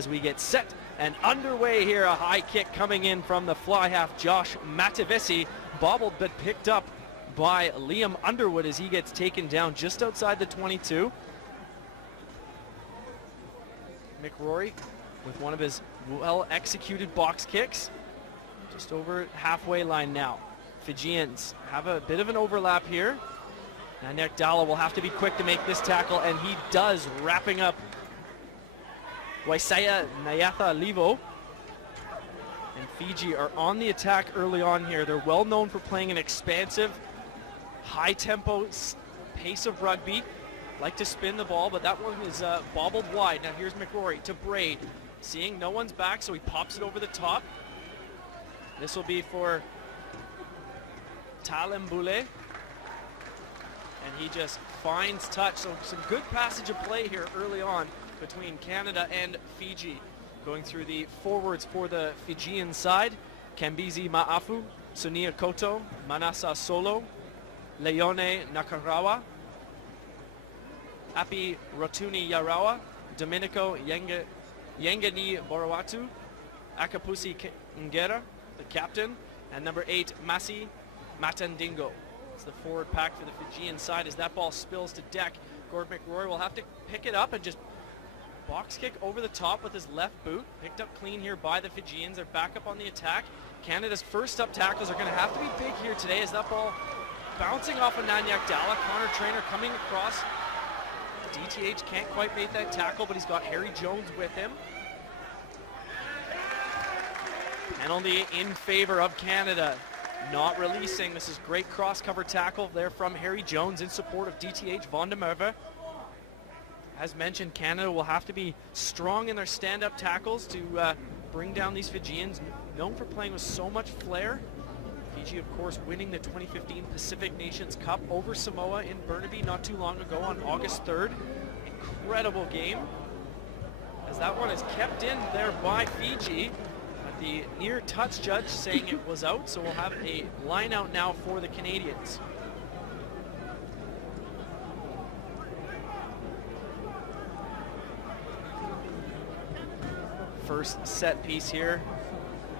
As we get set and underway here, a high kick coming in from the fly half Josh Matavesi, bobbled but picked up by Liam Underwood as he gets taken down just outside the 22. McRory with one of his well-executed box kicks, just over halfway line now. Fijians have a bit of an overlap here. Nanyek Dalla will have to be quick to make this tackle, and he does, wrapping up Waisaya Nyatha Livo. And Fiji are on the attack early on here. They're well known for playing an expansive, high-tempo pace of rugby. Like to spin the ball, but that one is bobbled wide. Now here's McRory to Braid. Seeing no one's back, so he pops it over the top. This will be for Talembule. And he just finds touch. So some good passage of play here early on between Canada and Fiji. Going through the forwards for the Fijian side, Kambizi Ma'afu, Sunia Koto, Manasa Solo, Leone Nakarawa, Api Rotuni Yarawa, Domenico Yengeni Borawatu, Akapusi Ngera, the captain, and number 8, Masi Matandingo. It's the forward pack for the Fijian side. As that ball spills to deck, Gord McRory will have to pick it up and just box kick over the top with his left boot. Picked up clean here by the Fijians. They're back up on the attack. Canada's first up tackles are going to have to be big here today as that ball bouncing off of Nanyek Dalla. Connor Traynor coming across. DTH can't quite make that tackle, but he's got Harry Jones with him. Penalty in favor of Canada. Not releasing. This is great cross-cover tackle there from Harry Jones in support of DTH Van der Merwe. As mentioned, Canada will have to be strong in their stand-up tackles to bring down these Fijians, known for playing with so much flair. Fiji, of course, winning the 2015 Pacific Nations Cup over Samoa in Burnaby not too long ago on August 3rd. Incredible game. As that one is kept in there by Fiji. But the near touch judge saying it was out, so we'll have a line out now for the Canadians. First set piece here.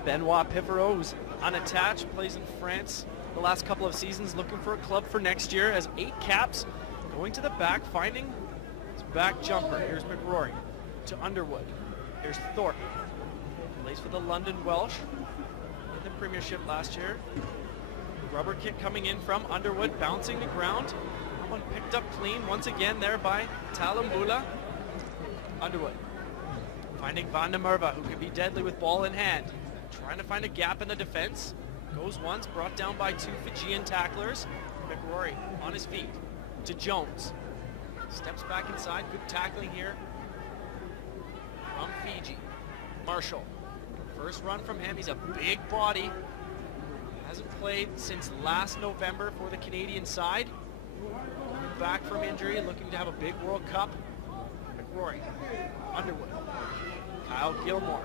Benoit Pivero, who's unattached, plays in France the last couple of seasons, looking for a club for next year, has 8 caps, going to the back, finding his back jumper. Here's McRory to Underwood. Here's Thorpe, plays for the London Welsh in the Premiership last year. Rubber kick coming in from Underwood, bouncing the ground. That one picked up clean once again there by Talembula. Underwood finding Van der Merwe, who can be deadly with ball in hand. Trying to find a gap in the defense. Goes once, brought down by 2 Fijian tacklers. McRory on his feet to Jones. Steps back inside. Good tackling here from Fiji. Marshall. First run from him. He's a big body. Hasn't played since last November for the Canadian side. Coming back from injury, looking to have a big World Cup. McRory. Underwood. Kyle Gilmore.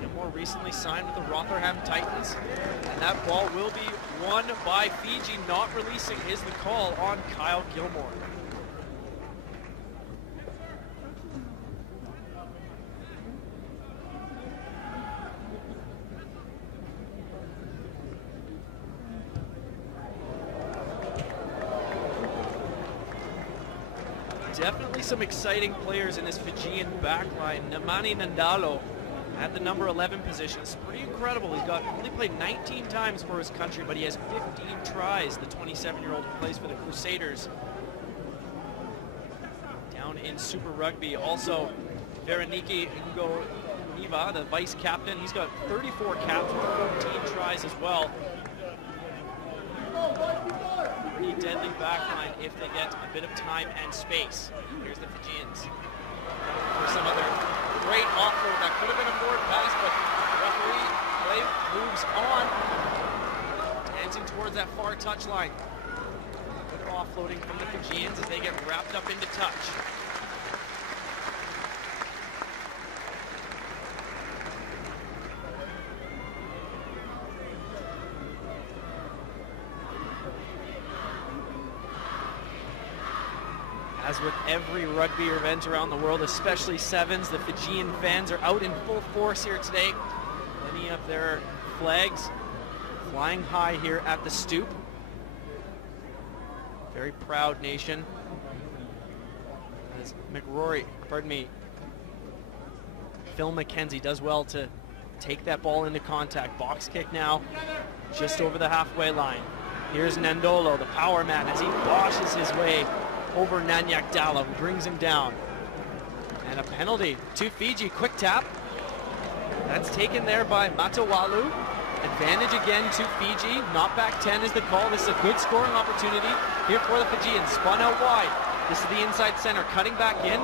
Gilmore recently signed with the Rotherham Titans, and that ball will be won by Fiji. Not releasing is the call on Kyle Gilmore. Definitely some exciting players in this Fijian backline. Namani Nandalo at the number 11 position. It's pretty incredible. He's only played 19 times for his country, but he has 15 tries, the 27-year-old who plays for the Crusaders down in Super Rugby. Also, Veroniki Ngoniva, the vice captain, he's got 34 caps with 14 tries as well. Pretty deadly backline if they get a bit of time and space. Here's the Fijians. For some other great offload. That could have been a forward pass, but the referee moves on. Dancing towards that far touchline. Good offloading from the Fijians as they get wrapped up into touch. As as with every rugby event around the world, especially sevens, the Fijian fans are out in full force here today. Many of their flags flying high here at the stoop. Very proud nation. As Phil McKenzie does well to take that ball into contact. Box kick now, just over the halfway line. Here's Nandolo, the power man, as he boshes his way over Nanyak Dalla, who brings him down. And a penalty to Fiji. Quick tap. That's taken there by Matawalu. Advantage again to Fiji. Knockback 10 is the call. This is a good scoring opportunity here for the Fijians. Spun out wide. This is the inside center, cutting back in.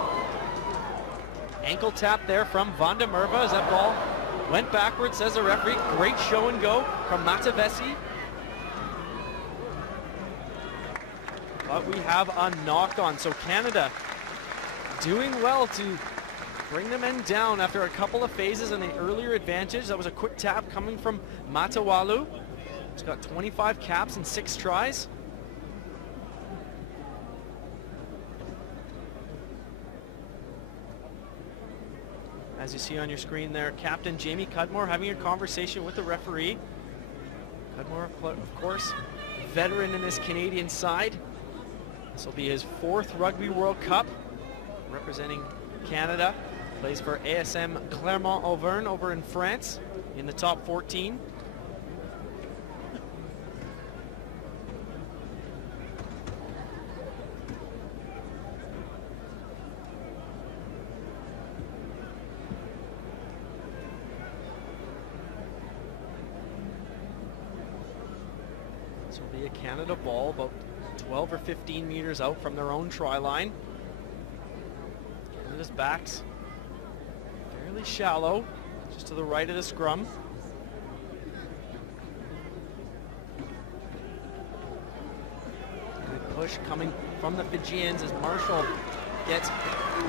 Ankle tap there from Van der Merwe as that ball went backwards, says the referee. Great show and go from Matavesi. But we have a knock on. So Canada doing well to bring the men down after a couple of phases and the earlier advantage. That was a quick tap coming from Matawalu. He's got 25 caps and 6 tries. As you see on your screen there, Captain Jamie Cudmore having a conversation with the referee. Cudmore, of course, veteran in this Canadian side. This will be his 4th Rugby World Cup, representing Canada. Plays for ASM Clermont-Auvergne over in France in the top 14. This will be a Canada ball, about 12 or 15 meters out from their own try line. Canada's backs fairly shallow, just to the right of the scrum. Good push coming from the Fijians as Marshall gets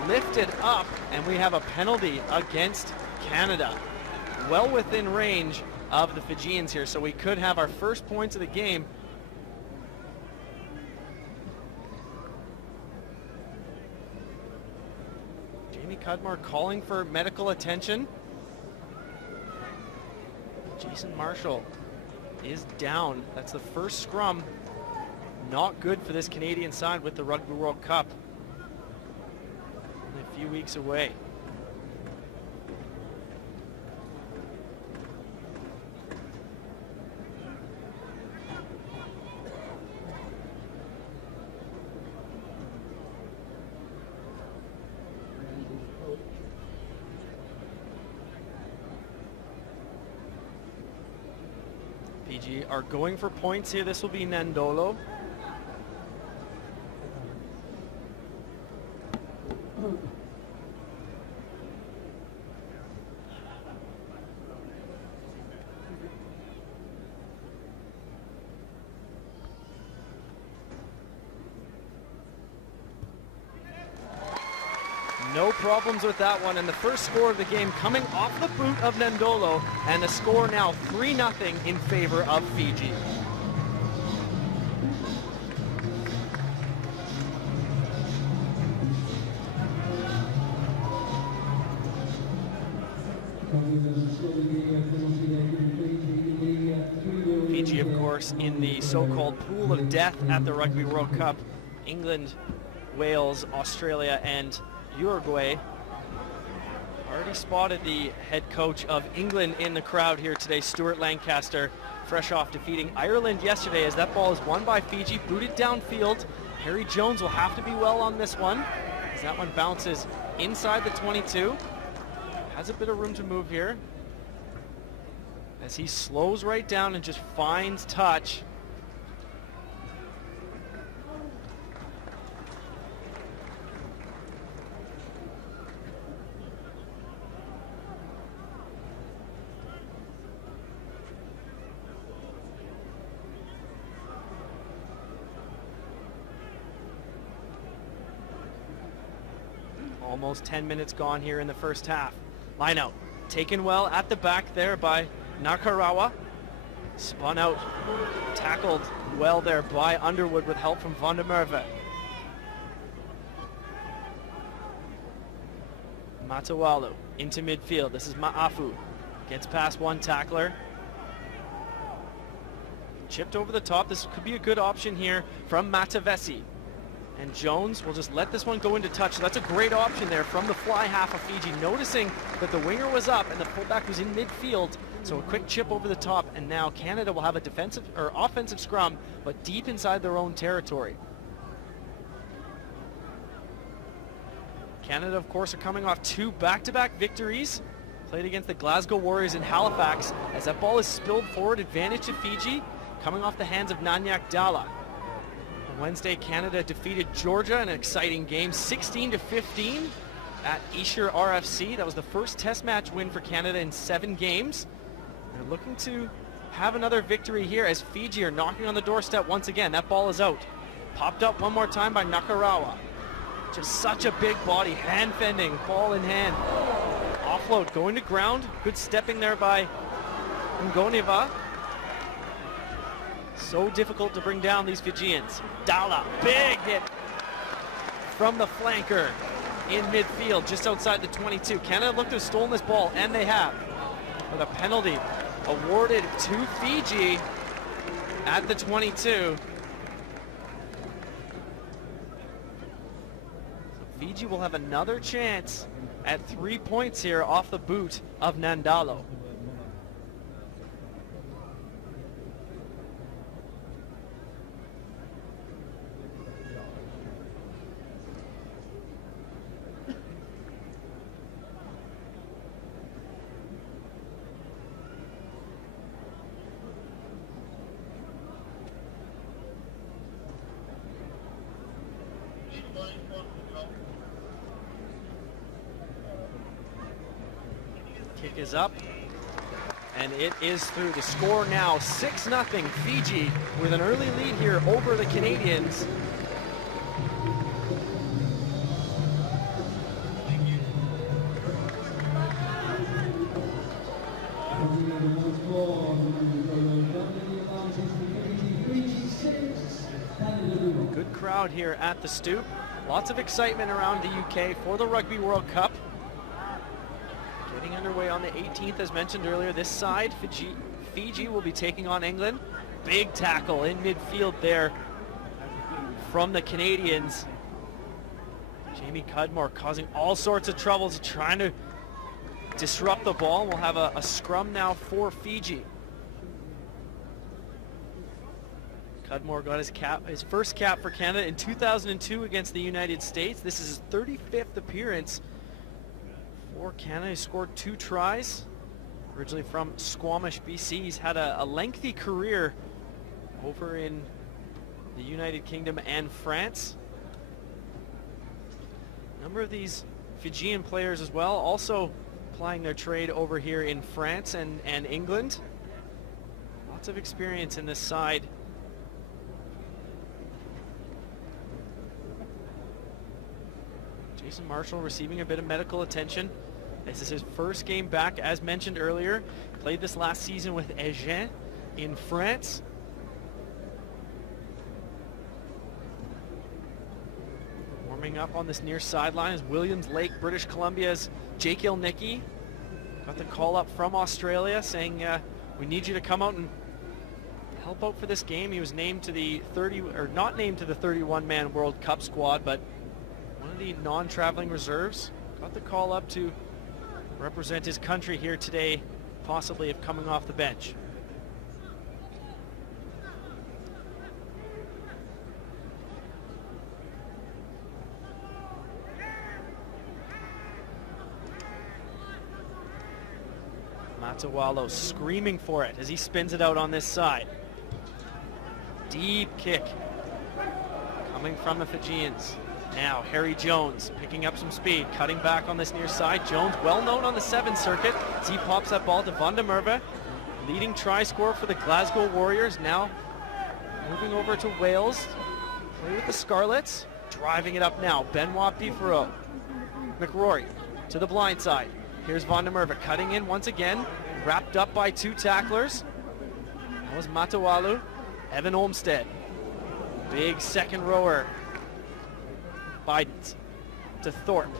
lifted up, and we have a penalty against Canada. Well within range of the Fijians here, so we could have our first points of the game. Jamie Cudmore calling for medical attention. Jason Marshall is down. That's the first scrum. Not good for this Canadian side with the Rugby World Cup. Only a few weeks away. Fiji are going for points here. This will be Nandolo. No problems with that one, and the first score of the game coming off the boot of Nandolo, and the score now 3-0 in favor of Fiji. Fiji, of course, in the so-called pool of death at the Rugby World Cup. England, Wales, Australia, and Uruguay. Already spotted the head coach of England in the crowd here today, Stuart Lancaster, fresh off defeating Ireland yesterday as that ball is won by Fiji, booted downfield. Harry Jones will have to be well on this one as that one bounces inside the 22. Has a bit of room to move here as he slows right down and just finds touch. Almost 10 minutes gone here in the first half. Line out, taken well at the back there by Nakarawa. Spun out, tackled well there by Underwood with help from Van der Merwe. Matawalu into midfield. This is Ma'afu. Gets past one tackler. Chipped over the top. This could be a good option here from Matavesi. And Jones will just let this one go into touch. So that's a great option there from the fly half of Fiji, noticing that the winger was up and the fullback was in midfield. So a quick chip over the top, and now Canada will have a defensive or offensive scrum, but deep inside their own territory. Canada, of course, are coming off 2 back-to-back victories. Played against the Glasgow Warriors in Halifax, as that ball is spilled forward, advantage to Fiji, coming off the hands of Nanyak Dala. On Wednesday, Canada defeated Georgia in an exciting game, 16-15 at Esher RFC. That was the first test match win for Canada in 7 games. They're looking to have another victory here as Fiji are knocking on the doorstep once again. That ball is out. Popped up one more time by Nakarawa. Just such a big body, hand fending, ball in hand. Offload, going to ground. Good stepping there by Ngoniva. So difficult to bring down these Fijians. Dala, big hit from the flanker in midfield, just outside the 22. Canada looked to have stolen this ball, and they have. With a penalty awarded to Fiji at the 22. Fiji will have another chance at 3 points here off the boot of Nandalo. Kick is up, and it is through. The score now 6-0 Fiji with an early lead here over the Canadians. Good crowd here at the Stoop. Lots of excitement around the UK for the Rugby World Cup. Getting underway on the 18th, as mentioned earlier. This side, Fiji will be taking on England. Big tackle in midfield there from the Canadians. Jamie Cudmore causing all sorts of troubles, trying to disrupt the ball. We'll have a scrum now for Fiji. Cudmore got his first cap for Canada in 2002 against the United States. This is his 35th appearance for Canada. He scored 2 tries. Originally from Squamish, BC. He's had a lengthy career over in the United Kingdom and France. A number of these Fijian players as well, also plying their trade over here in France and England. Lots of experience in this side. Jason Marshall receiving a bit of medical attention. This is his first game back, as mentioned earlier. Played this last season with Agen in France. Warming up on this near sideline is Williams Lake, British Columbia's Jake Ilnicki. Got the call up from Australia saying, we need you to come out and help out for this game. He was named to the not named to the 31-man World Cup squad, but one of the non-traveling reserves. Got the call up to represent his country here today, possibly of coming off the bench. Matawalo screaming for it as he spins it out on this side. Deep kick coming from the Fijians. Now Harry Jones picking up some speed, cutting back on this near side. Jones, well known on the 7 circuit, as he pops that ball to Van der Merwe, leading try scorer for the Glasgow Warriors. Now moving over to Wales, play with the Scarlets, driving it up now. Benoit Pifero, McRory to the blind side. Here's Van der Merwe cutting in once again, wrapped up by 2 tacklers. That was Matawalu. Evan Olmsted, big second rower. Bidens to Thorpe.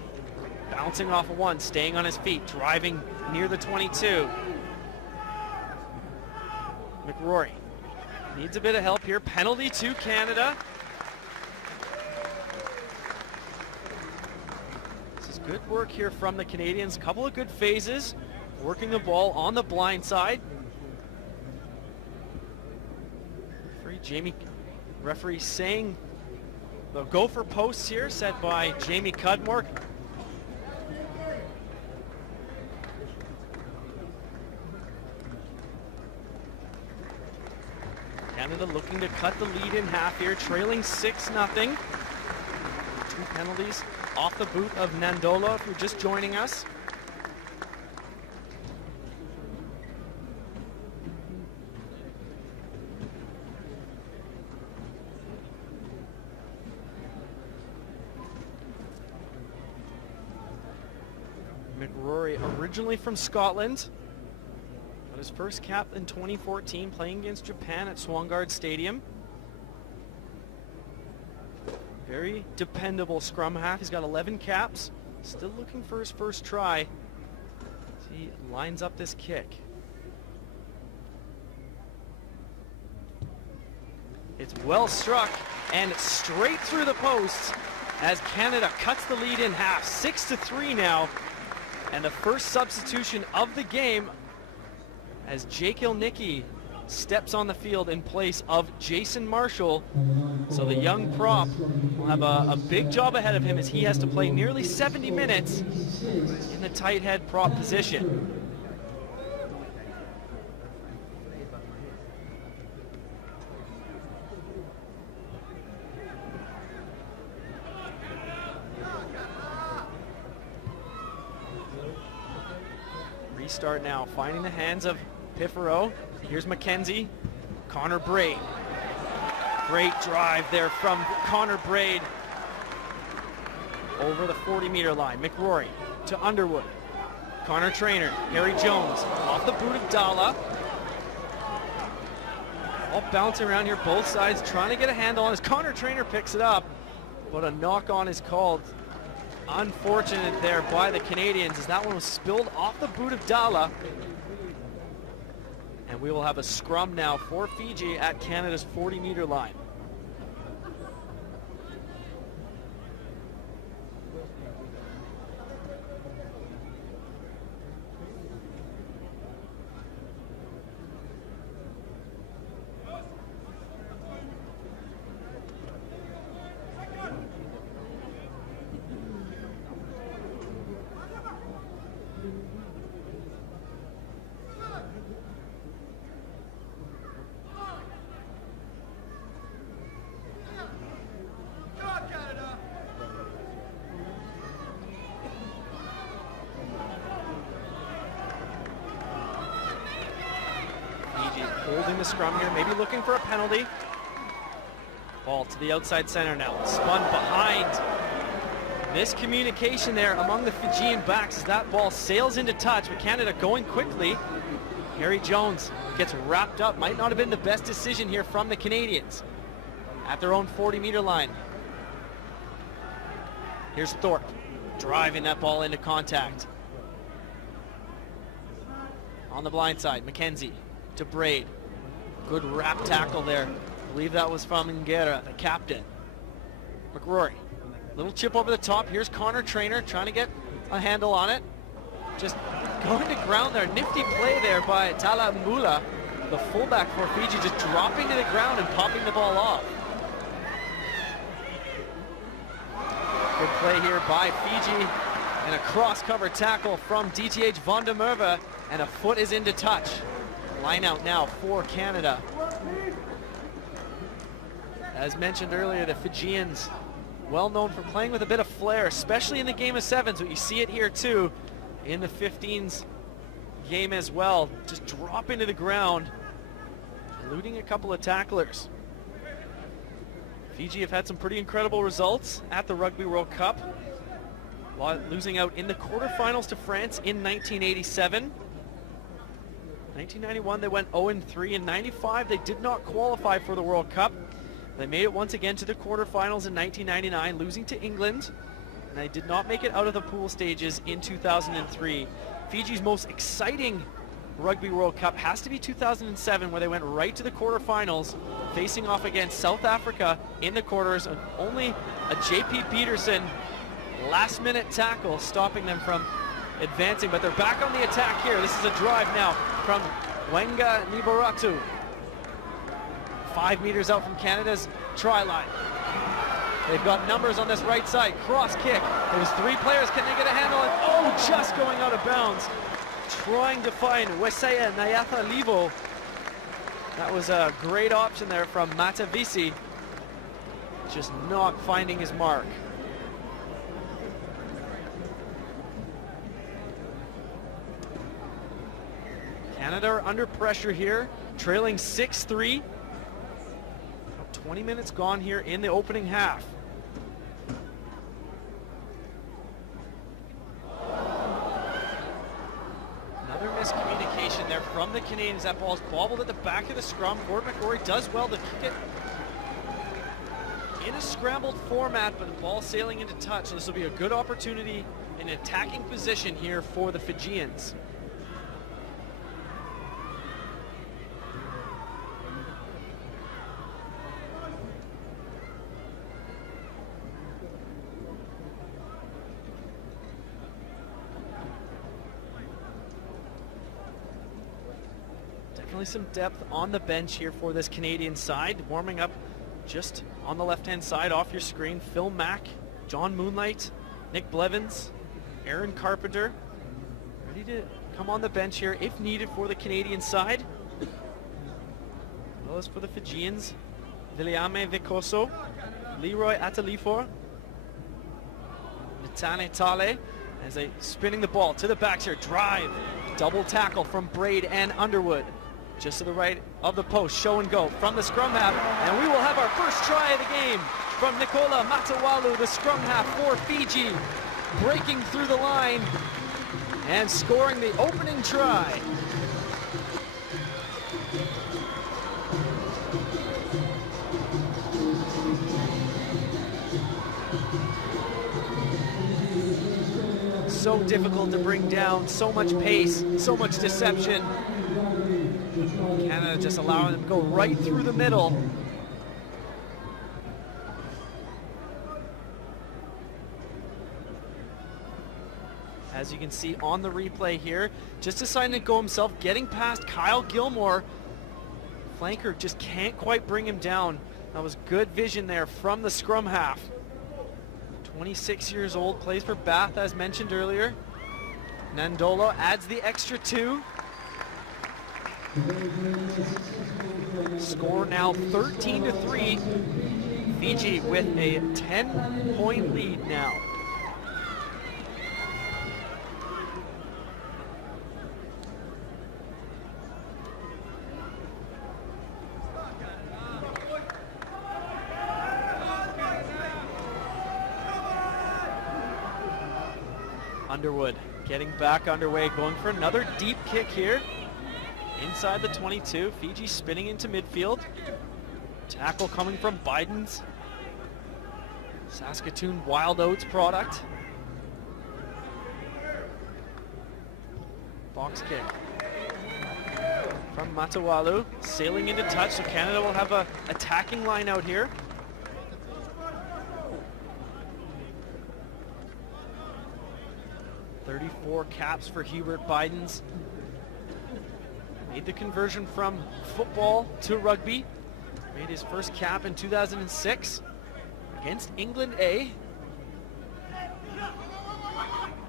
Bouncing off of one, staying on his feet, driving near the 22. McRory needs a bit of help here. Penalty to Canada. This is good work here from the Canadians. Couple of good phases, working the ball on the blind side. Referee saying they'll go for posts here, set by Jamie Cudmore. Canada looking to cut the lead in half here, trailing 6-0. 2 penalties off the boot of Nandola, if you're just joining us. McRory, originally from Scotland, got his first cap in 2014 playing against Japan at Swangard Stadium. Very dependable scrum half. He's got 11 caps. Still looking for his first try. He lines up this kick. It's well struck and straight through the posts as Canada cuts the lead in half. 6-3 now. And the first substitution of the game as Jake Ilnicki steps on the field in place of Jason Marshall. So the young prop will have a big job ahead of him as he has to play nearly 70 minutes in the tight head prop position. Restart now, finding the hands of Piffero. Here's McKenzie. Connor Braid. Great drive there from Connor Braid over the 40-meter line. McRory to Underwood. Connor Traynor, Harry Jones off the boot of Dalla. All bouncing around here, both sides trying to get a handle on as Connor Traynor picks it up, but a knock-on is called. Unfortunate there by the Canadians as that one was spilled off the boot of Dalla. And we will have a scrum now for Fiji at Canada's 40-meter line. Holding the scrum here, maybe looking for a penalty. Ball to the outside center now, spun behind. Miscommunication there among the Fijian backs as that ball sails into touch, but Canada going quickly. Harry Jones gets wrapped up, might not have been the best decision here from the Canadians at their own 40-meter line. Here's Thorpe, driving that ball into contact. On the blind side, McKenzie to Braid. Good wrap tackle there. I believe that was from Nguera, the captain. McRory, little chip over the top. Here's Connor Traynor trying to get a handle on it. Just going to ground there. Nifty play there by Tala Mbula, the fullback for Fiji, just dropping to the ground and popping the ball off. Good play here by Fiji, and a cross-cover tackle from DTH Van der Merwe, and a foot is into touch. Line out now for Canada. As mentioned earlier, the Fijians well known for playing with a bit of flair, especially in the game of sevens, but you see it here too in the 15s game as well. Just dropping to the ground, eluding a couple of tacklers. Fiji have had some pretty incredible results at the Rugby World Cup, while losing out in the quarterfinals to France in 1987. 1991 they went 0-3. In 95 they did not qualify for the World Cup. They made it once again to the quarterfinals in 1999, losing to England. and they did not make it out of the pool stages in 2003. Fiji's most exciting Rugby World Cup has to be 2007, where they went right to the quarterfinals, facing off against South Africa in the quarters, and only a J.P. Peterson last-minute tackle stopping them from advancing. But they're back on the attack here. This is a drive now from Wenga Niboratu. 5 meters out from Canada's try line. They've got numbers on this right side. Cross kick. There's 3 players. Can they get a handle? And oh, just going out of bounds. Trying to find Wesea Nayatha Livo. That was a great option there from Matavisi. Just not finding his mark. Canada are under pressure here, trailing 6-3. 20 minutes gone here in the opening half. Another miscommunication there from the Canadians. That ball's bobbled at the back of the scrum. Gordon McRory does well to kick it in a scrambled format, but the ball sailing into touch. So this will be a good opportunity in attacking position here for the Fijians. Some depth on the bench here for this Canadian side. Warming up just on the left-hand side off your screen. Phil Mack, John Moonlight, Nick Blevins, Aaron Carpenter, ready to come on the bench here if needed for the Canadian side. As well as for the Fijians, Viliame Vikoso, Leroy Atalifor, Natane Tale, as they spinning the ball to the backs here. Drive, double tackle from Braid and Underwood. Just to the right of the post, show and go from the scrum half, and we will have our first try of the game from Nicola Matawalu, the scrum half for Fiji, breaking through the line and scoring the opening try. So difficult to bring down, so much pace, so much deception. Canada just allowing them to go right through the middle. As you can see on the replay here, just deciding to go himself, getting past Kyle Gilmore. Flanker just can't quite bring him down. That was good vision there from the scrum half. 26 years old, plays for Bath as mentioned earlier. Nandolo adds the extra 2. Score now 13-3. Fiji with a 10-point lead now. Underwood getting back underway, going for another deep kick here. Inside the 22, Fiji spinning into midfield. Tackle coming from Biden's Saskatoon Wild Oats product. Box kick from Matawalu, sailing into touch, so Canada will have a attacking line out here. .34 caps for Hubert Biden's. Made the conversion from football to rugby. Made his first cap in 2006 against England A.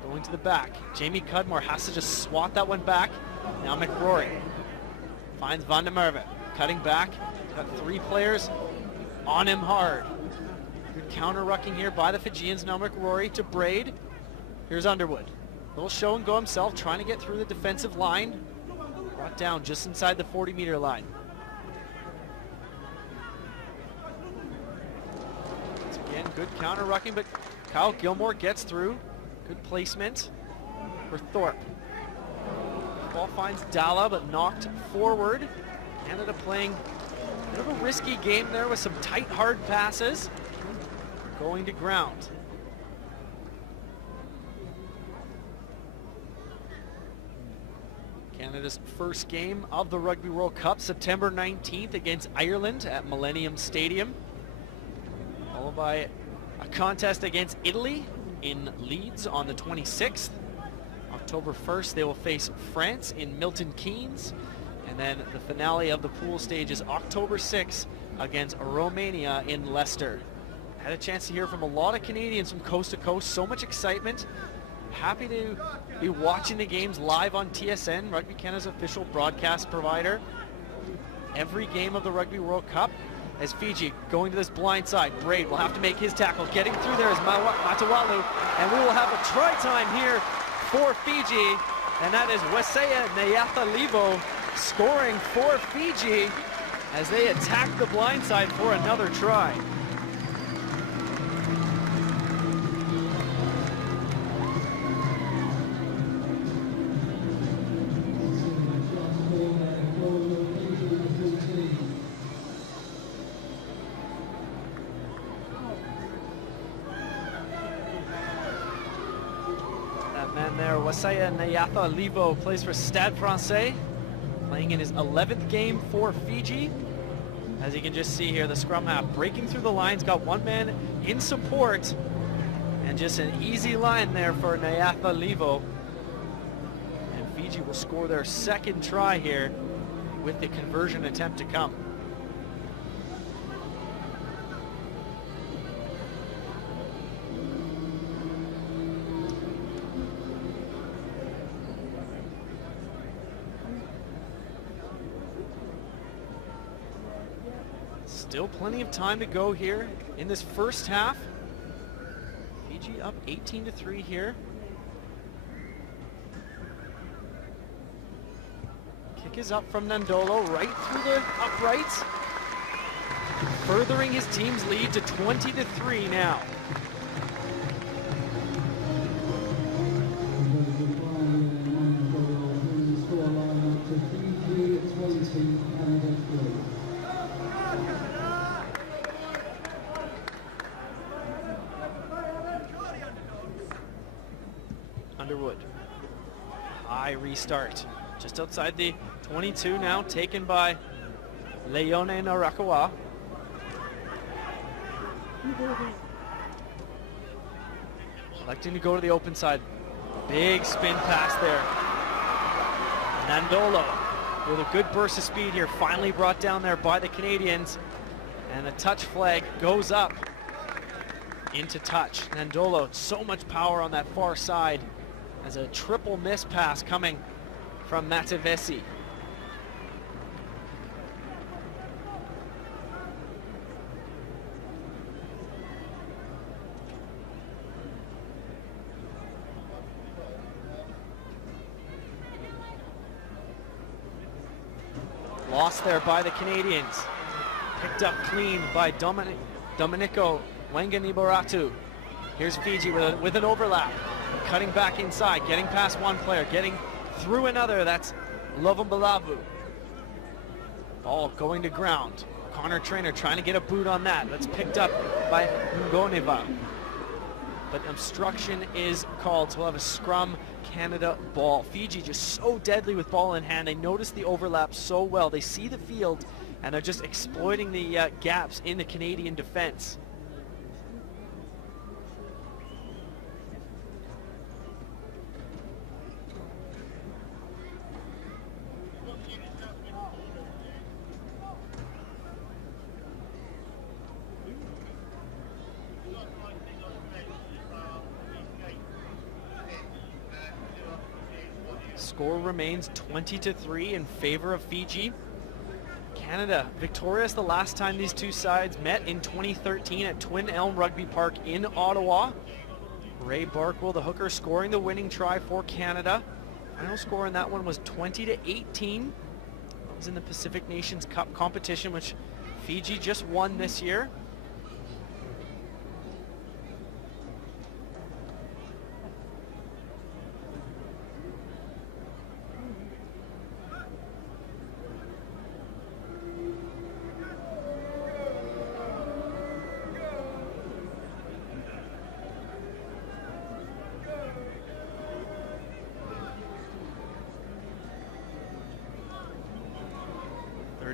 Going to the back. Jamie Cudmore has to just swat that one back. Now McRory finds Van der Merwe. Cutting back. Got 3 players on him hard. Good counter-rucking here by the Fijians. Now McRory to Braid. Here's Underwood. Little show and go himself, trying to get through the defensive line. Brought down just inside the 40-meter line. Once again, good counter-rucking, but Kyle Gilmore gets through. Good placement for Thorpe. Ball finds Dalla, but knocked forward. Canada playing a bit of a risky game there with some tight, hard passes. Going to ground. Canada's first game of the Rugby World Cup, September 19th against Ireland at Millennium Stadium. Followed by a contest against Italy in Leeds on the 26th. October 1st, they will face France in Milton Keynes. And then the finale of the pool stage is October 6th against Romania in Leicester. Had a chance to hear from a lot of Canadians from coast to coast. So much excitement. Happy to be watching the games live on TSN, Rugby Canada's official broadcast provider. Every game of the Rugby World Cup, as Fiji going to this blind side. Braid will have to make his tackle. Getting through there is Matawalu, and we will have a try time here for Fiji, and that is Weseya Nyatha-Levo scoring for Fiji as they attack the blind side for another try. Weseya Nyatha-Levo plays for Stade Francais, playing in his 11th game for Fiji. As you can just see here, the scrum half breaking through the lines, got one man in support, and just an easy line there for Nyatha-Levo. And Fiji will score their second try here with the conversion attempt to come. Still plenty of time to go here in this first half. Fiji up 18-3 here. Kick is up from Nandolo right through the uprights, furthering his team's lead to 20-3 now. Underwood. High restart. Just outside the 22 now, taken by Leone Narakawa. Electing to go to the open side. Big spin pass there. Nandolo with a good burst of speed here, finally brought down there by the Canadians. And the touch flag goes up into touch. Nandolo, so much power on that far side, as a triple miss pass coming from Matavesi. Lost there by the Canadians. Picked up clean by Domenico Wanganibaratu. Here's Fiji with an overlap. Cutting back inside, getting past one player, getting through another. That's Lovumbalavu. Ball going to ground. Connor Traynor trying to get a boot on that. That's picked up by Ngoneva. But obstruction is called, so we'll have a scrum Canada ball. Fiji just so deadly with ball in hand. They notice the overlap so well. They see the field, and they're just exploiting the gaps in the Canadian defense. Score remains 20-3 in favor of Fiji. Canada victorious the last time these two sides met in 2013 at Twin Elm Rugby Park in Ottawa. Ray Barkwell, the hooker, scoring the winning try for Canada. Final score in that one was 20-18. It was in the Pacific Nations Cup competition, which Fiji just won this year.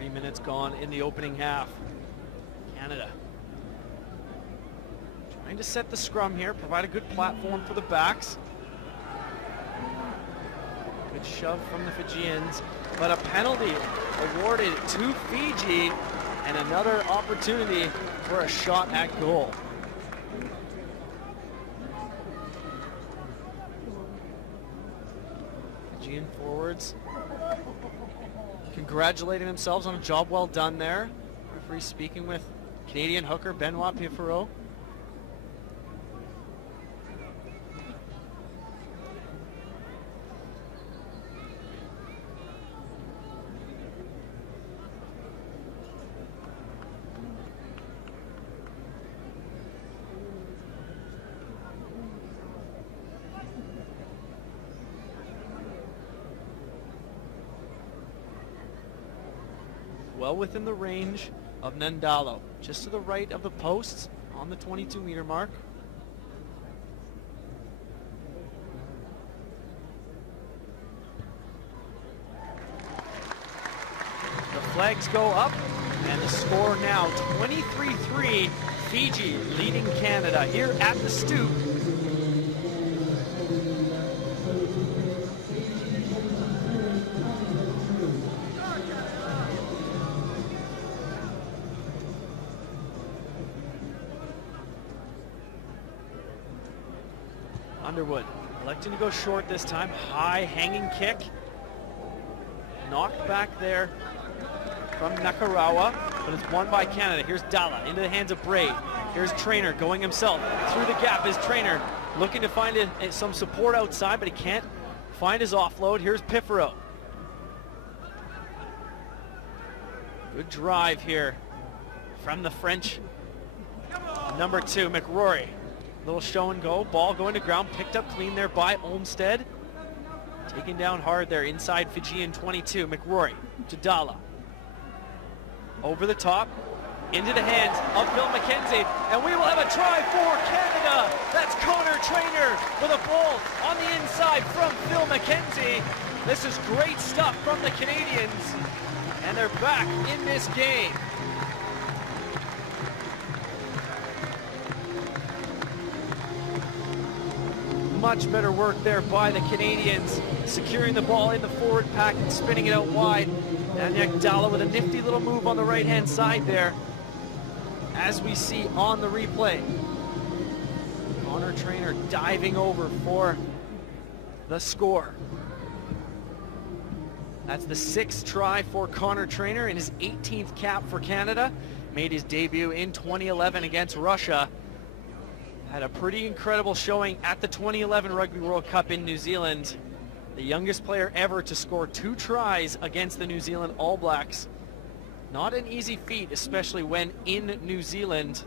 30 minutes gone in the opening half. Canada trying to set the scrum here, provide a good platform for the backs. Good shove from the Fijians, but a penalty awarded to Fiji and another opportunity for a shot at goal. Fijian forwards congratulating themselves on a job well done there. Referee speaking with Canadian hooker Benoit Pifferot. Well within the range of Nandalo, just to the right of the posts on the 22-meter mark. The flags go up, and the score now 23-3, Fiji leading Canada here at the Stoop. Underwood electing to go short this time. High hanging kick. Knocked back there from Nakarawa, but it's won by Canada. Here's Dalla into the hands of Braid. Here's Trainer going himself through the gap. His Trainer looking to find some support outside, but he can't find his offload. Here's Pifferot. Good drive here from the French number 2, McRory. Little show and go, ball going to ground, picked up clean there by Olmsted. Taken down hard there inside Fijian 22, McRory to Dalla. Over the top, into the hands of Phil McKenzie, and we will have a try for Canada. That's Connor Trainer with a ball on the inside from Phil McKenzie. This is great stuff from the Canadians, and they're back in this game. Much better work there by the Canadians, securing the ball in the forward pack and spinning it out wide. And Dalla with a nifty little move on the right-hand side there, as we see on the replay. Connor Trainer diving over for the score. That's the 6th try for Connor Trainer in his 18th cap for Canada. Made his debut in 2011 against Russia. Had a pretty incredible showing at the 2011 Rugby World Cup in New Zealand. The youngest player ever to score 2 tries against the New Zealand All Blacks. Not an easy feat, especially when in New Zealand.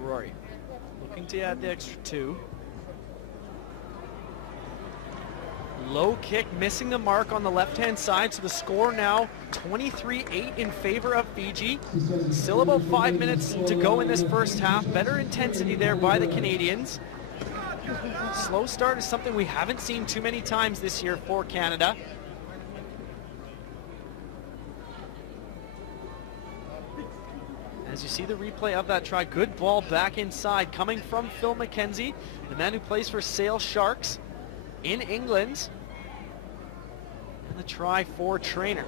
McRory looking to add the extra 2. Low kick missing the mark on the left-hand side, so the score now 23-8 in favor of Fiji. Still about 5 minutes to go in this first half. Better intensity there by the Canadians. Slow start is something we haven't seen too many times this year for Canada. As you see the replay of that try, good ball back inside coming from Phil McKenzie, the man who plays for Sale Sharks in England. And the try for Trainer.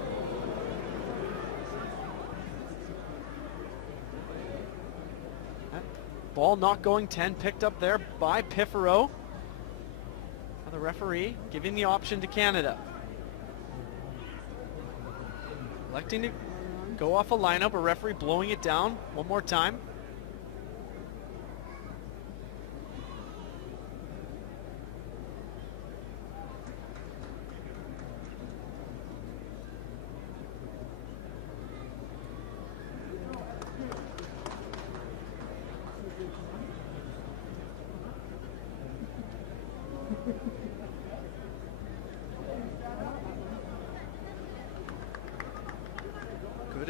That ball not going 10, picked up there by Pifferot. The referee giving the option to Canada. Electing to go off a lineup, a referee blowing it down one more time.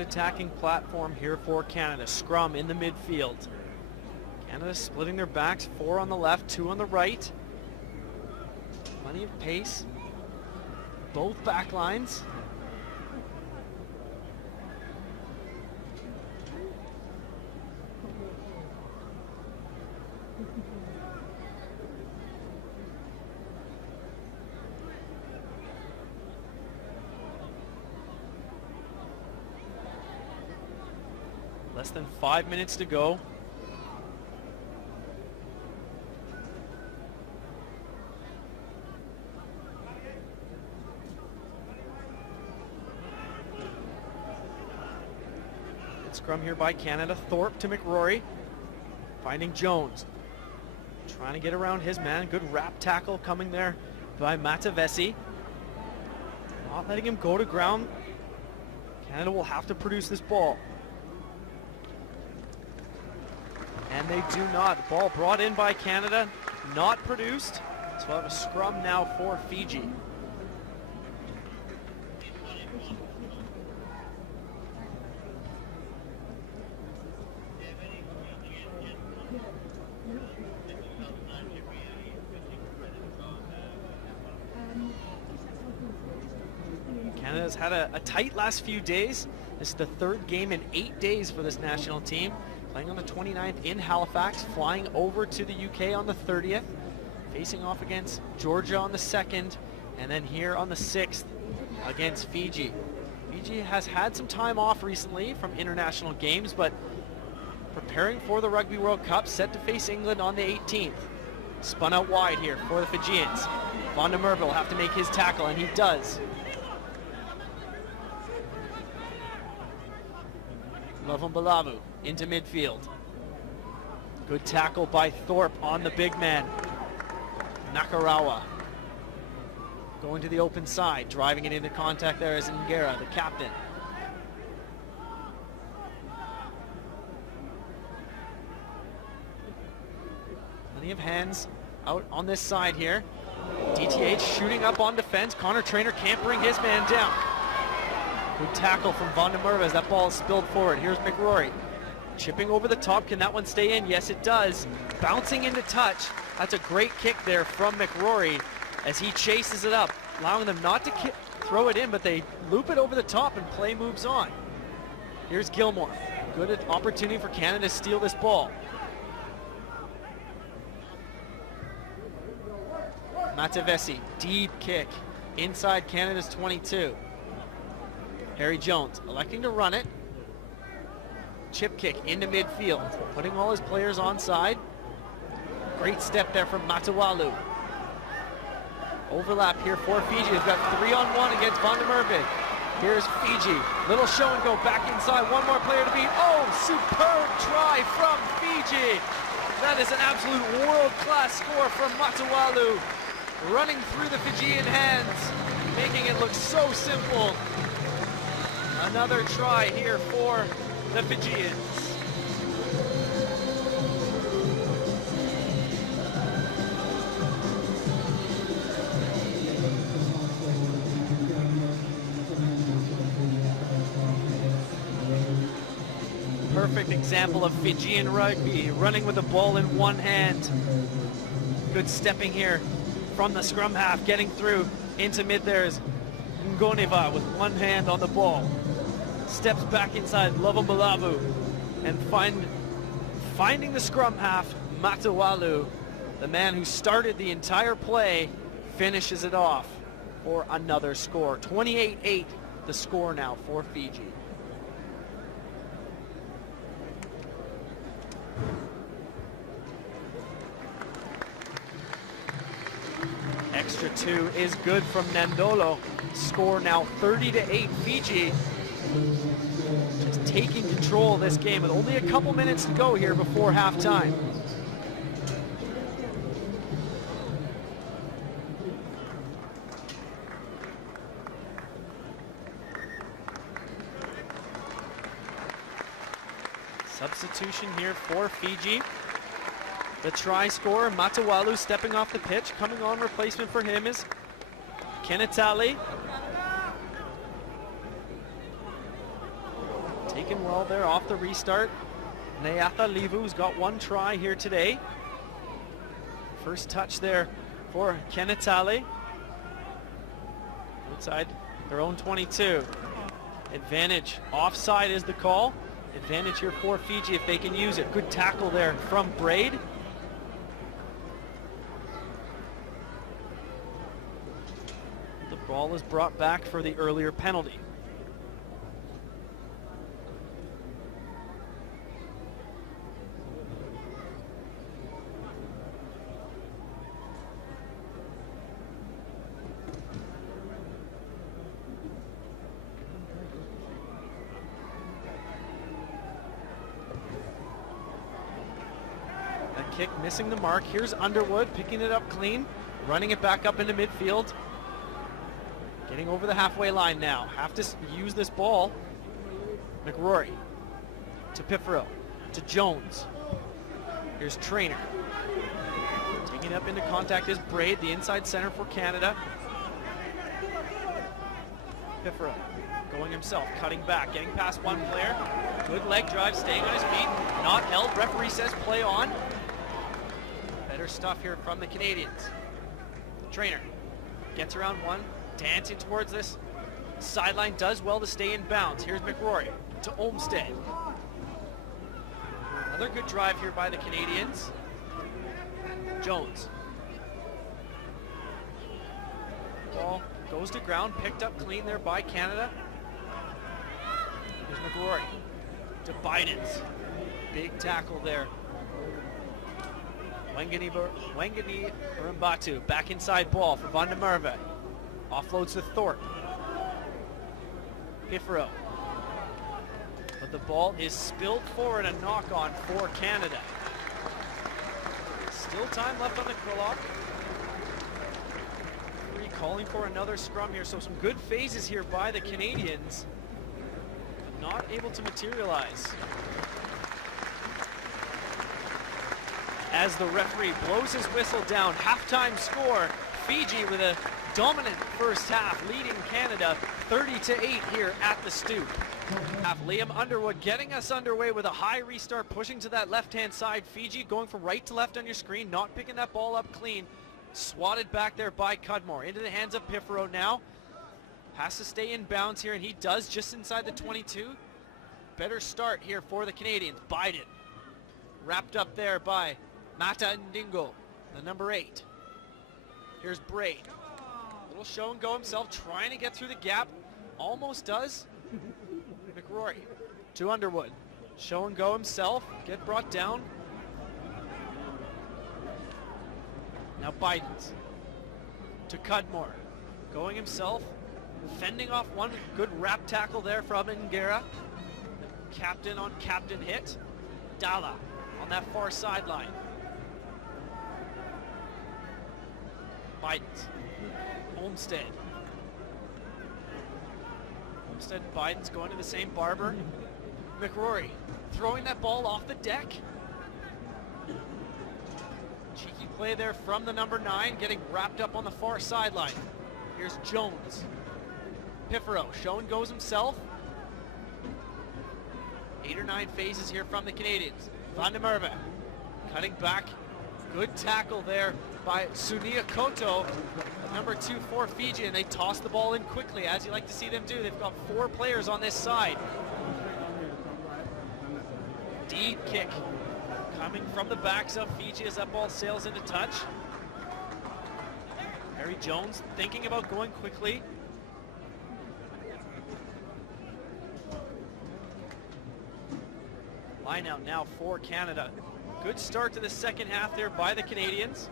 attacking platform here for Canada. Scrum in the midfield. Canada splitting their backs, 4 on the left, 2 on the right. Plenty of pace. Both back lines. Less than 5 minutes to go. Good scrum here by Canada. Thorpe to McRory. Finding Jones. Trying to get around his man. Good wrap tackle coming there by Matavesi. Not letting him go to ground. Canada will have to produce this ball. And they do not. Ball brought in by Canada, not produced. So we'll have a scrum now for Fiji. Canada's had a tight last few days. This is the 3rd game in 8 days for this national team. Playing on the 29th in Halifax, flying over to the UK on the 30th, facing off against Georgia on the 2nd, and then here on the 6th against Fiji. Fiji has had some time off recently from international games, but preparing for the Rugby World Cup, set to face England on the 18th. Spun out wide here for the Fijians. Van der Merwe will have to make his tackle, and he does. Lovambalavu into midfield. Good tackle by Thorpe on the big man. Nakarawa going to the open side, driving it into contact there is Ngera, the captain. Plenty of hands out on this side here. DTH shooting up on defense. Connor Traynor can't bring his man down. Good tackle from Van der Merwe as that ball is spilled forward. Here's McRory. Chipping over the top. Can that one stay in? Yes, it does. Bouncing into touch. That's a great kick there from McRory as he chases it up, allowing them not to throw it in, but they loop it over the top and play moves on. Here's Gilmore. Good opportunity for Canada to steal this ball. Matavesi, deep kick inside Canada's 22. Harry Jones electing to run it. Chip kick into midfield, putting all his players onside. Great step there from Matawalu. Overlap here for Fiji. They've got 3-on-1 against Van der Merwe. Here's Fiji. Little show and go back inside. One more player to beat. Oh, superb try from Fiji. That is an absolute world-class score from Matawalu. Running through the Fijian hands, making it look so simple. Another try here for the Fijians. Perfect example of Fijian rugby, running with the ball in one hand. Good stepping here from the scrum half, getting through into mid. There's Ngoneva with one hand on the ball. Steps back inside Lovambalavu and finding the scrum half, Matawalu, the man who started the entire play, finishes it off for another score. 28-8 the score now for Fiji. Extra 2 is good from Nandolo. Score now 30-8 Fiji. Just taking control of this game with only a couple minutes to go here before halftime. Substitution here for Fiji. The try scorer, Matawalu, stepping off the pitch. Coming on replacement for him is Kenatali. Taken well there off the restart. Neatha Livu's got one try here today. First touch there for Kenetale. Outside their own 22. Advantage. Offside is the call. Advantage here for Fiji if they can use it. Good tackle there from Braid. The ball is brought back for the earlier penalty. That kick missing the mark. Here's Underwood picking it up clean, running it back up into midfield. Getting over the halfway line now. Have to use this ball. McRory to Piffero to Jones. Here's Trainer. Taking it up into contact is Braid, the inside center for Canada. Piffero going himself, cutting back, getting past one player. Good leg drive, staying on his feet. Not held. Referee says play on. Better stuff here from the Canadians. Trainer gets around one. Dancing towards this sideline, does well to stay in bounds. Here's McRory to Olmsted. Another good drive here by the Canadians. Jones. Ball goes to ground, picked up clean there by Canada. Here's McRory to Bidens. Big tackle there. Wangani Rambatu back inside ball for Van der Merwe. Offloads to Thorpe. Piffero. But the ball is spilled forward, a knock on for Canada. Still time left on the clock. Calling for another scrum here, so some good phases here by the Canadians, but not able to materialize. As the referee blows his whistle down, halftime score, Fiji with a dominant first half, leading Canada 30-8 here at the Stoop. Liam Underwood getting us underway with a high restart, pushing to that left-hand side. Fiji going from right to left on your screen, not picking that ball up clean. Swatted back there by Cudmore. Into the hands of Piffero now. Has to stay in bounds here, and he does just inside the 22. Better start here for the Canadians. Biden. Wrapped up there by Mata Ndingo, the number 8. Here's Braid. Little show and go himself, trying to get through the gap. Almost does. McRory to Underwood. Show and go himself. Get brought down. Now Bidens to Cudmore. Going himself. Fending off one good wrap tackle there from Ngera. Captain on captain hit. Dalla on that far sideline. Bidens. Olmsted. Olmsted and Bidens going to the same barber. McRory throwing that ball off the deck. Cheeky play there from the number 9, getting wrapped up on the far sideline. Here's Jones. Piffero, show and goes himself. 8 or 9 phases here from the Canadians. Van der Merwe cutting back. Good tackle there by Sunia Koto, number 2 for Fiji, and they toss the ball in quickly, as you like to see them do. They've got 4 players on this side. Deep kick coming from the backs of Fiji as that ball sails into touch. Harry Jones thinking about going quickly. Line out now for Canada. Good start to the second half there by the Canadians.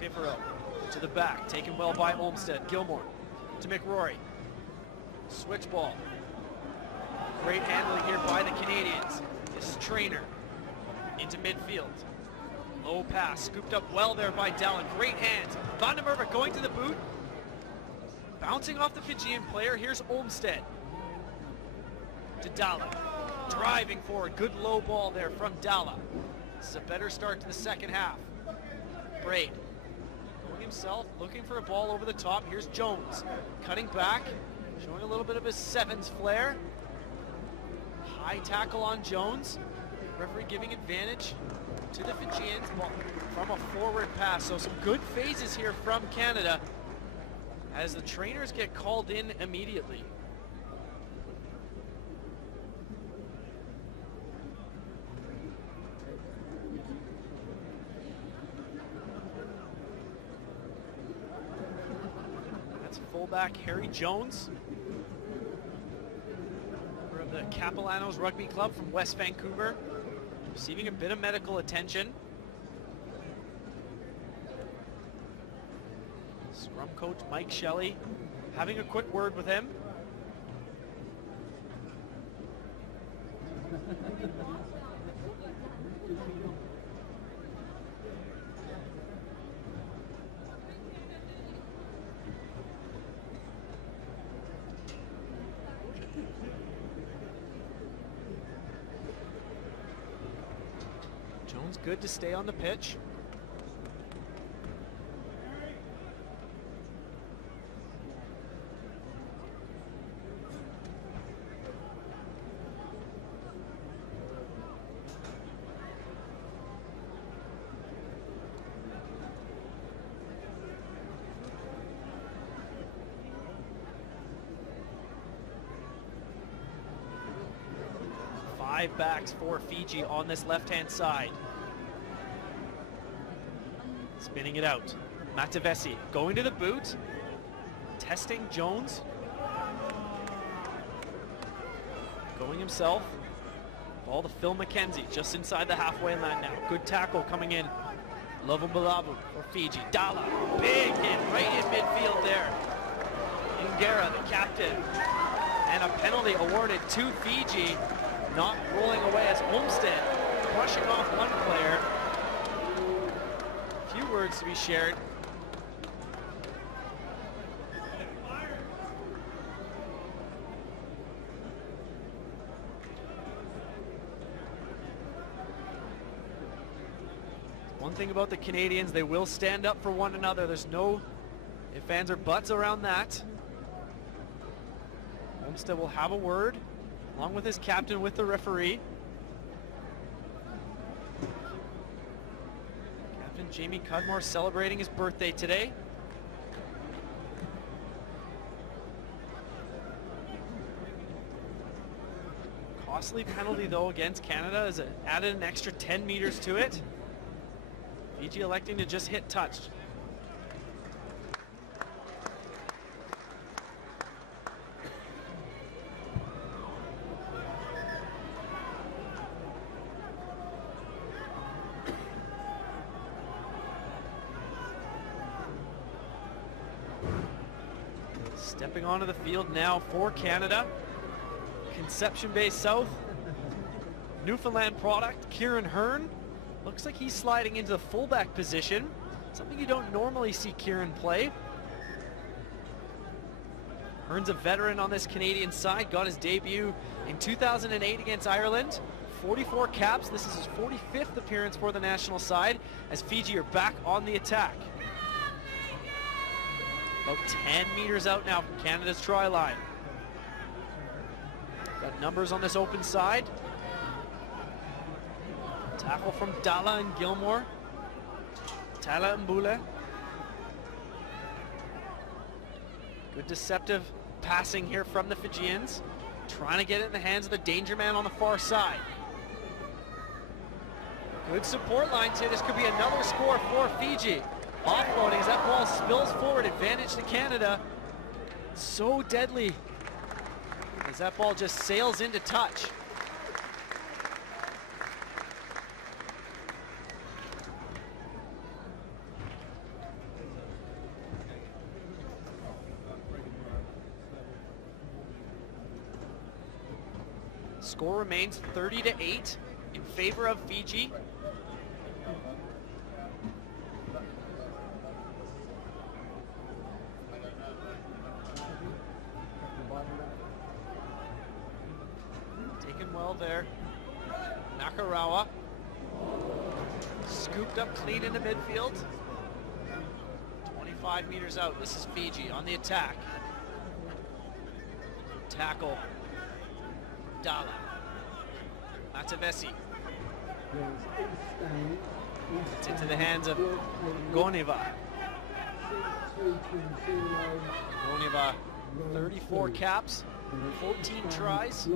Piffero to the back, taken well by Olmsted. Gilmore to McRory. Switch ball. Great handling here by the Canadians. This is Trainer into midfield. Low pass, scooped up well there by Dallin. Great hands. Van der Merwe going to the boot. Bouncing off the Fijian player. Here's Olmsted to Dalla. Driving forward. Good low ball there from Dalla. This is a better start to the second half. Braid going himself, looking for a ball over the top. Here's Jones cutting back, showing a little bit of his sevens flair. High tackle on Jones. Referee giving advantage to the Fijians from a forward pass. So some good phases here from Canada as the trainers get called in immediately. That's fullback Harry Jones, member of the Capellanos Rugby Club from West Vancouver, receiving a bit of medical attention. Scrum coach Mike Shelley having a quick word with him. Jones good to stay on the pitch. Five backs for Fiji on this left-hand side. Spinning it out. Matavesi going to the boot. Testing Jones. Going himself. Ball to Phil McKenzie just inside the halfway line now. Good tackle coming in. Lovumbalavu for Fiji. Dala, big hit right in midfield there. Ingera, the captain. And a penalty awarded to Fiji. Not rolling away as Olmsted brushing off one player. A few words to be shared. One thing about the Canadians, they will stand up for one another. There's no ifs, ands, or buts around that. Olmsted will have a word, along with his captain, with the referee. Captain Jamie Cudmore celebrating his birthday today. Costly penalty though against Canada as it added an extra 10 meters to it. Fiji electing to just hit touch. Stepping onto the field now for Canada. Conception Bay South, Newfoundland product, Kieran Hearn. Looks like he's sliding into the fullback position. Something you don't normally see Kieran play. Hearn's a veteran on this Canadian side. Got his debut in 2008 against Ireland. 44 caps. This is his 45th appearance for the national side as Fiji are back on the attack. About 10 meters out now from Canada's try line. Got numbers on this open side. Tackle from Dala and Gilmore. Tala Mbule. Good deceptive passing here from the Fijians. Trying to get it in the hands of the danger man on the far side. Good support line today. This could be another score for Fiji. Offloading as that ball spills forward, advantage to Canada. So deadly as that ball just sails into touch. Score remains 30-8 in favor of Fiji. Taken well there. Nakarawa Scooped up clean into midfield. 25 meters out. This is Fiji on the attack. Tackle. Dala. Matavesi. It's into the hands of Goneva. Goneva, 34 caps, 14 tries.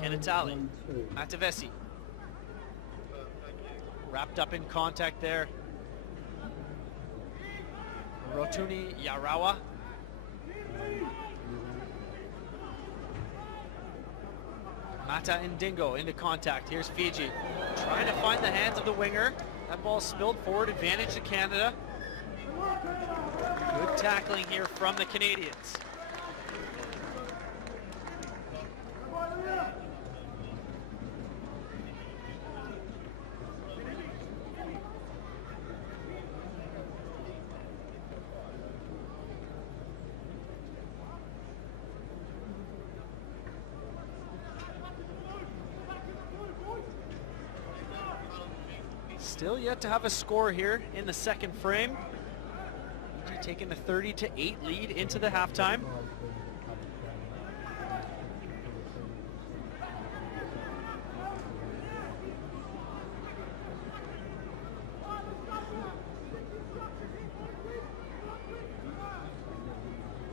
Kenatali. Matavesi. Wrapped up in contact there. Rotuni Yarawa. Mata Ndingo into contact. Here's Fiji. Trying to find the hands of the winger. That ball spilled forward. Advantage to Canada. Good tackling here from the Canadians. Still yet to have a score here in the second frame. Taking the 30-8 lead into the halftime.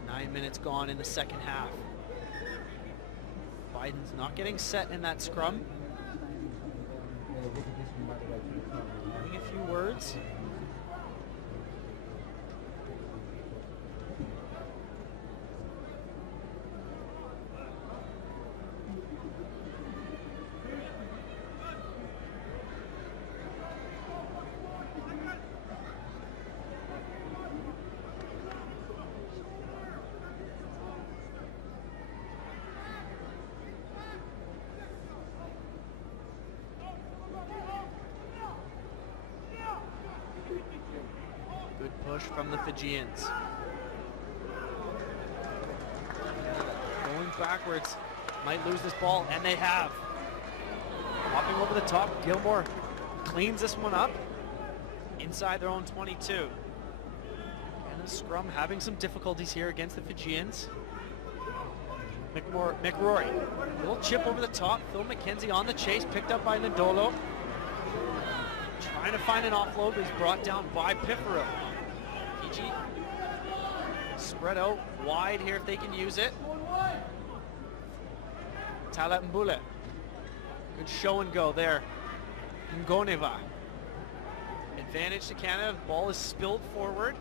Nine minutes gone in the second half. Biden's not getting set in that scrum. Having a few words. Push from the Fijians. Going backwards, might lose this ball, and they have. Hopping over the top, Gilmore cleans this one up inside their own 22. And the scrum having some difficulties here against the Fijians. McRory, little chip over the top. Phil McKenzie on the chase, picked up by Ndolo. Trying to find an offload, but he's brought down by Pifero. Fiji spread out wide here if they can use it. Talat Mbule. Good show and go there. Ngoneva. Advantage to Canada. Ball is spilled forward.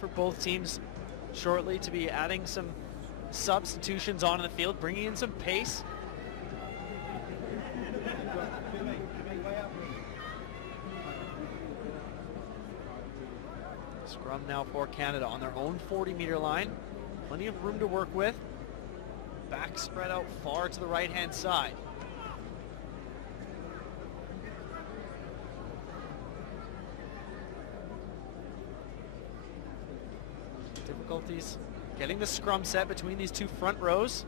For both teams shortly to be adding some substitutions onto the field, bringing in some pace. Scrum now for Canada on their own 40-meter line. Plenty of room to work with. Back spread out far to the right-hand side. Difficulties getting the scrum set between these two front rows.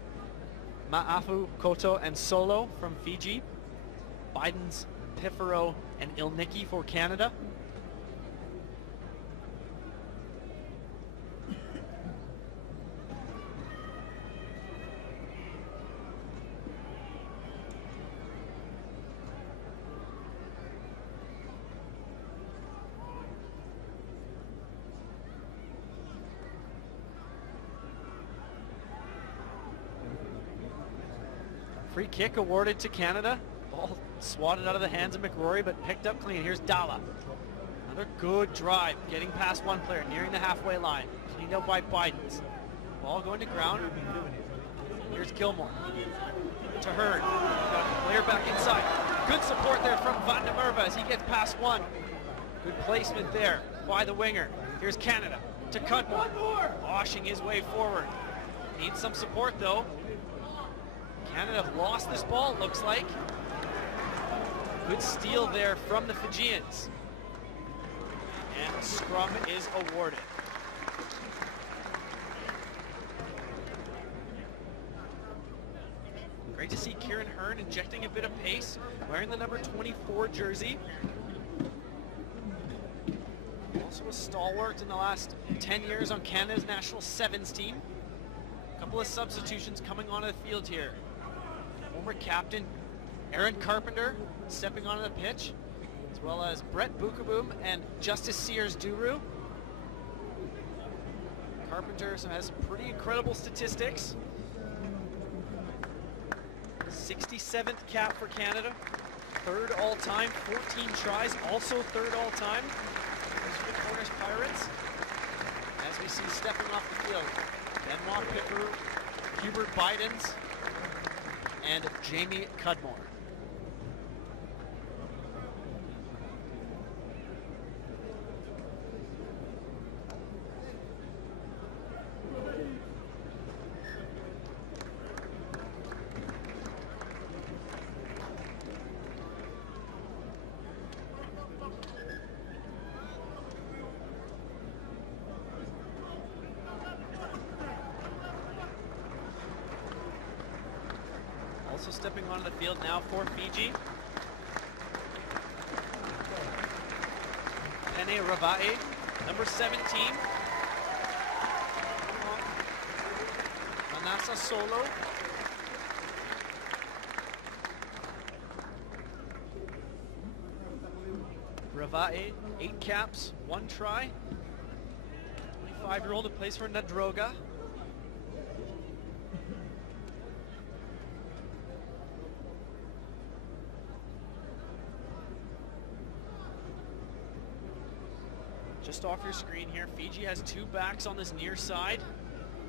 Ma'afu, Koto, and Solo from Fiji. Biden's, Pifero, and Ilnicki for Canada. Free kick awarded to Canada. Ball swatted out of the hands of McRory, but picked up clean. Here's Dala. Another good drive, getting past one player, nearing the halfway line. Cleaned out by Bidens. Ball going to ground. Here's Gilmore. To Hurd. Got a player back inside. Good support there from Van der Merwe as he gets past one. Good placement there by the winger. Here's Canada to Cudmore, washing his way forward. Needs some support though. Canada have lost this ball, it looks like. Good steal there from the Fijians. And the scrum is awarded. Great to see Kieran Hearn injecting a bit of pace, wearing the number 24 jersey. Also a stalwart in the last 10 years on Canada's national sevens team. A couple of substitutions coming onto the field here. Former captain Aaron Carpenter stepping onto the pitch, as well as Brett Bukaboom and Justice Sears-Duru. Carpenter has some pretty incredible statistics. 67th cap for Canada, third all-time, 14 tries, also third all-time. For the Cornish Pirates, as we see stepping off the field, Benoit Piperu, Hubert Bidens, and Jamie Cudmore. Also stepping onto the field now for Fiji. Pene Ravae, number 17. Manasa Solo. Ravae, 8 caps, 1 try. 25-year-old who plays for Nadroga. Just off your screen here, Fiji has 2 backs on this near side.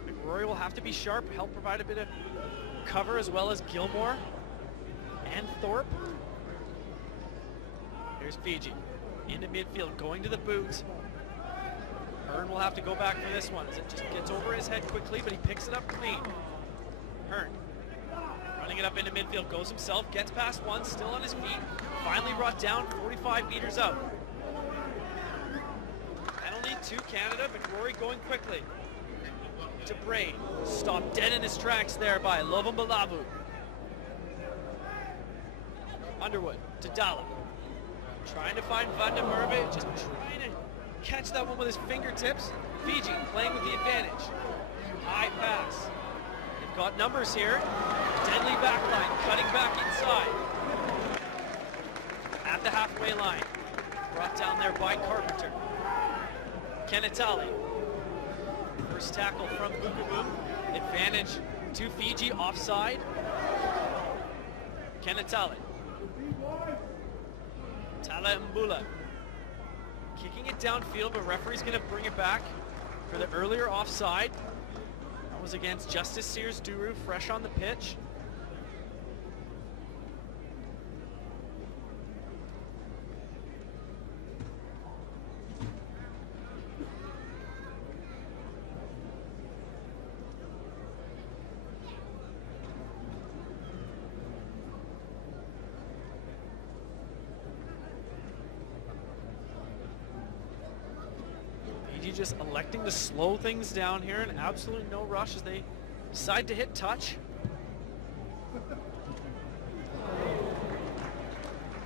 McRory will have to be sharp, help provide a bit of cover, as well as Gilmore and Thorpe. Here's Fiji into midfield, going to the boot. Hearn will have to go back for this one as it just gets over his head quickly, but he picks it up clean. Hearn running it up into midfield, goes himself, gets past one, still on his feet, finally brought down 45 meters out. Penalty to Canada, McRory going quickly to Braid, stopped dead in his tracks there by Lovumbalavu. Underwood to Dalla, trying to find Van der Merwe, just trying to catch that one with his fingertips. Fiji playing with the advantage. High pass. They've got numbers here. Deadly backline, cutting back inside. At the halfway line. Brought down there by Carpenter. Kenatali. First tackle from Bukaboom. Advantage to Fiji, offside. Kenatali. Tala Mbula. Kicking it downfield, but referee's going to bring it back for the earlier offside. That was against Justice Sears-Duru, fresh on the pitch. Just electing to slow things down here, and absolutely no rush as they decide to hit touch.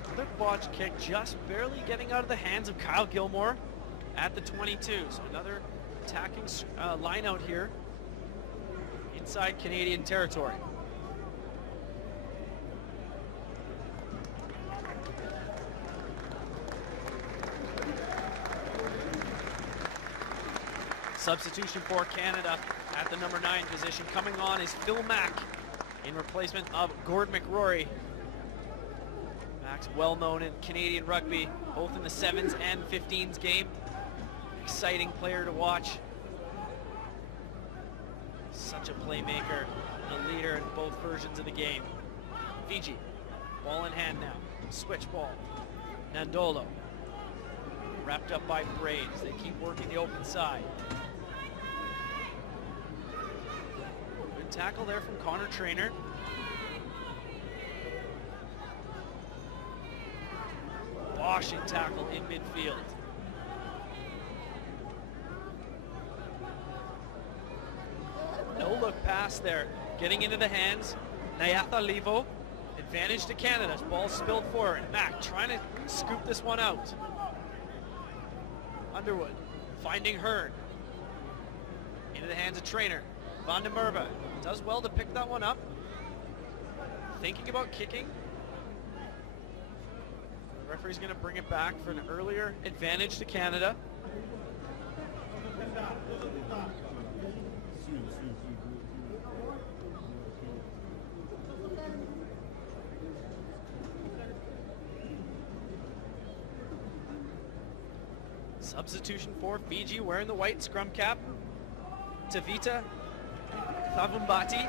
Another botch kick, just barely getting out of the hands of Kyle Gilmore at the 22. So another attacking line out here inside Canadian territory. Substitution for Canada at the number 9 position. Coming on is Phil Mack in replacement of Gord McRory. Mack's well known in Canadian rugby, both in the 7s and 15s game. Exciting player to watch. Such a playmaker and a leader in both versions of the game. Fiji, ball in hand now. Switch ball. Nandolo. wrapped up by Braid as they keep working the open side. Good tackle there from Connor Trainer. Washing tackle in midfield. No look pass there. Getting into the hands. Nayatha Levo. Advantage to Canada. Ball spilled forward. Mack trying to scoop this one out. Underwood finding Hearn. Into the hands of Trainer. Van der Merwe does well to pick that one up. Thinking about kicking. The referee's going to bring it back for an earlier advantage to Canada. Substitution for Fiji, wearing the white scrum cap. Tavita Thavumbati.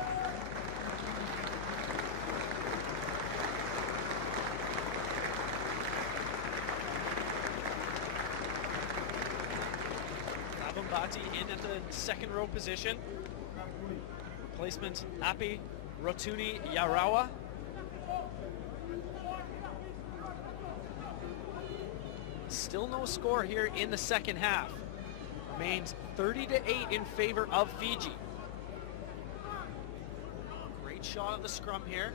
Thavumbati in at the second row position. Replacement Api Rotuni Yarawa. Still no score here in the second half. Remains 30-8 in favor of Fiji. Great shot of the scrum here.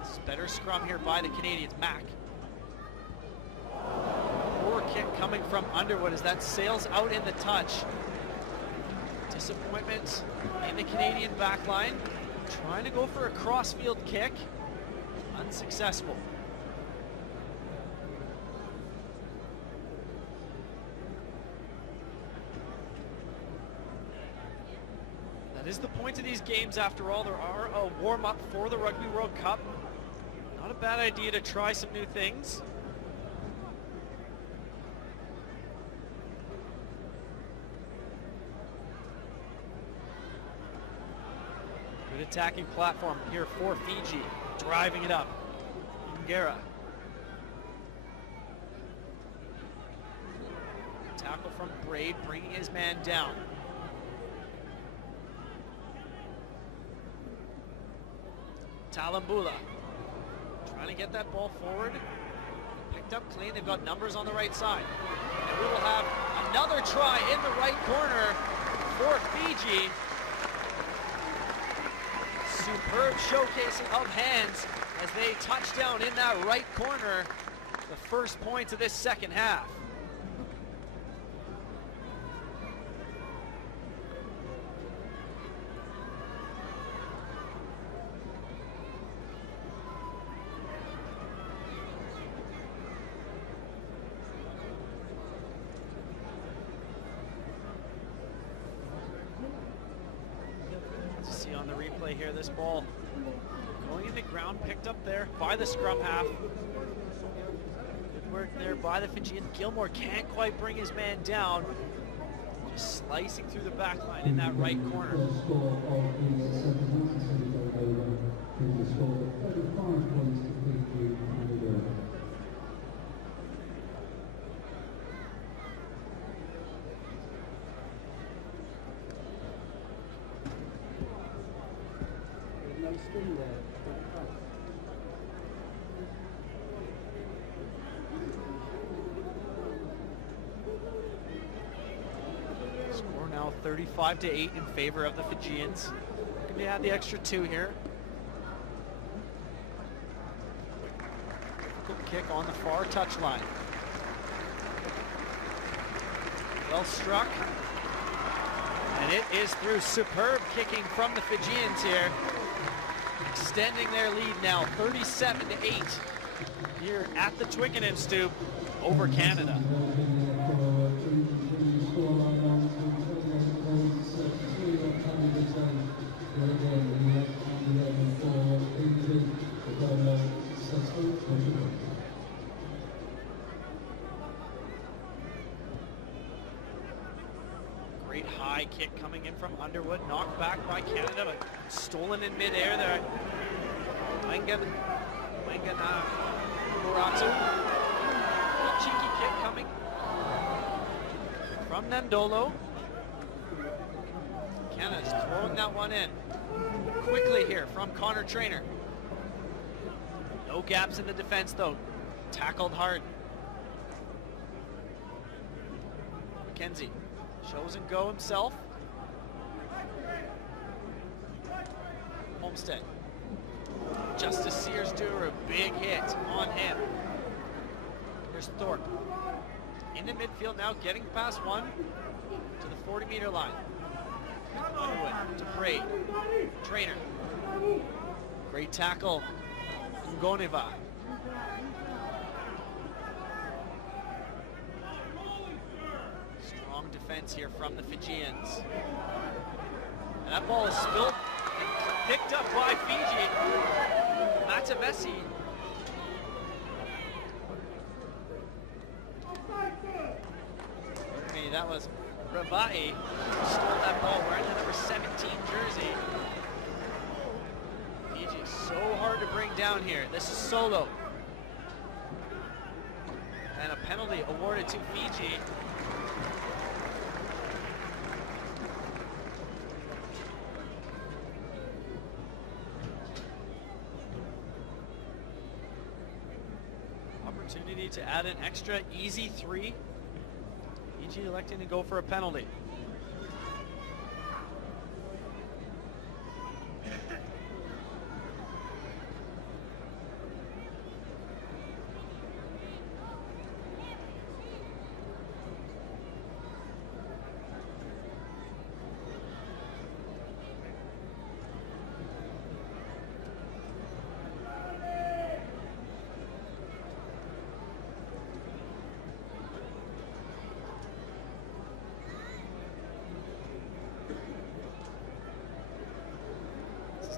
It's better scrum here by the Canadians. Mack. Poor kick coming from Underwood as that sails out in the touch. Disappointment in the Canadian backline. Trying to go for a crossfield kick. Unsuccessful. That is the point of these games after all. There are a warm-up for the Rugby World Cup. Not a bad idea to try some new things. Good attacking platform here for Fiji. Driving it up. Ngera. Tackle from Braid, bringing his man down. Talambula trying to get that ball forward. Picked up clean. They've got numbers on the right side. And we will have another try in the right corner for Fiji. Superb showcasing of hands as they touch down in that right corner. The first points of this second half. See on the replay here, this ball going into ground, picked up there by the scrum half. Good work there by the Fijian. Gilmore can't quite bring his man down. Just slicing through the back line in that right corner. Score now 35-8 in favor of the Fijians. Going to add the extra 2 here. Difficult kick on the far touchline. Well struck. And it is through. Superb kicking from the Fijians here. Extending their lead now 37-8 here at the Twickenham Stoop over Canada. Great high kick coming in from Underwood, knocked back by Canada, but stolen in midair there. Kuratu. A cheeky kick coming from Nandolo. Canada's throwing that one in quickly here from Connor Trainer. No gaps in the defense though. Tackled hard. McKenzie shows and go himself. Homestead. Justice Sears Duru, big hit on him. There's Thorpe. Into midfield now, getting past one to the 40-meter line. Underwood to Braid. Trainer. Great tackle. Ngoneva. Strong defense here from the Fijians. And that ball is spilled and picked up by Fiji. Matavesi. That was Ravai who stole that ball wearing the number 17 jersey. Fiji so hard to bring down here. This is Solo. And a penalty awarded to Fiji. Opportunity to add an extra easy 3. Fiji electing to go for a penalty.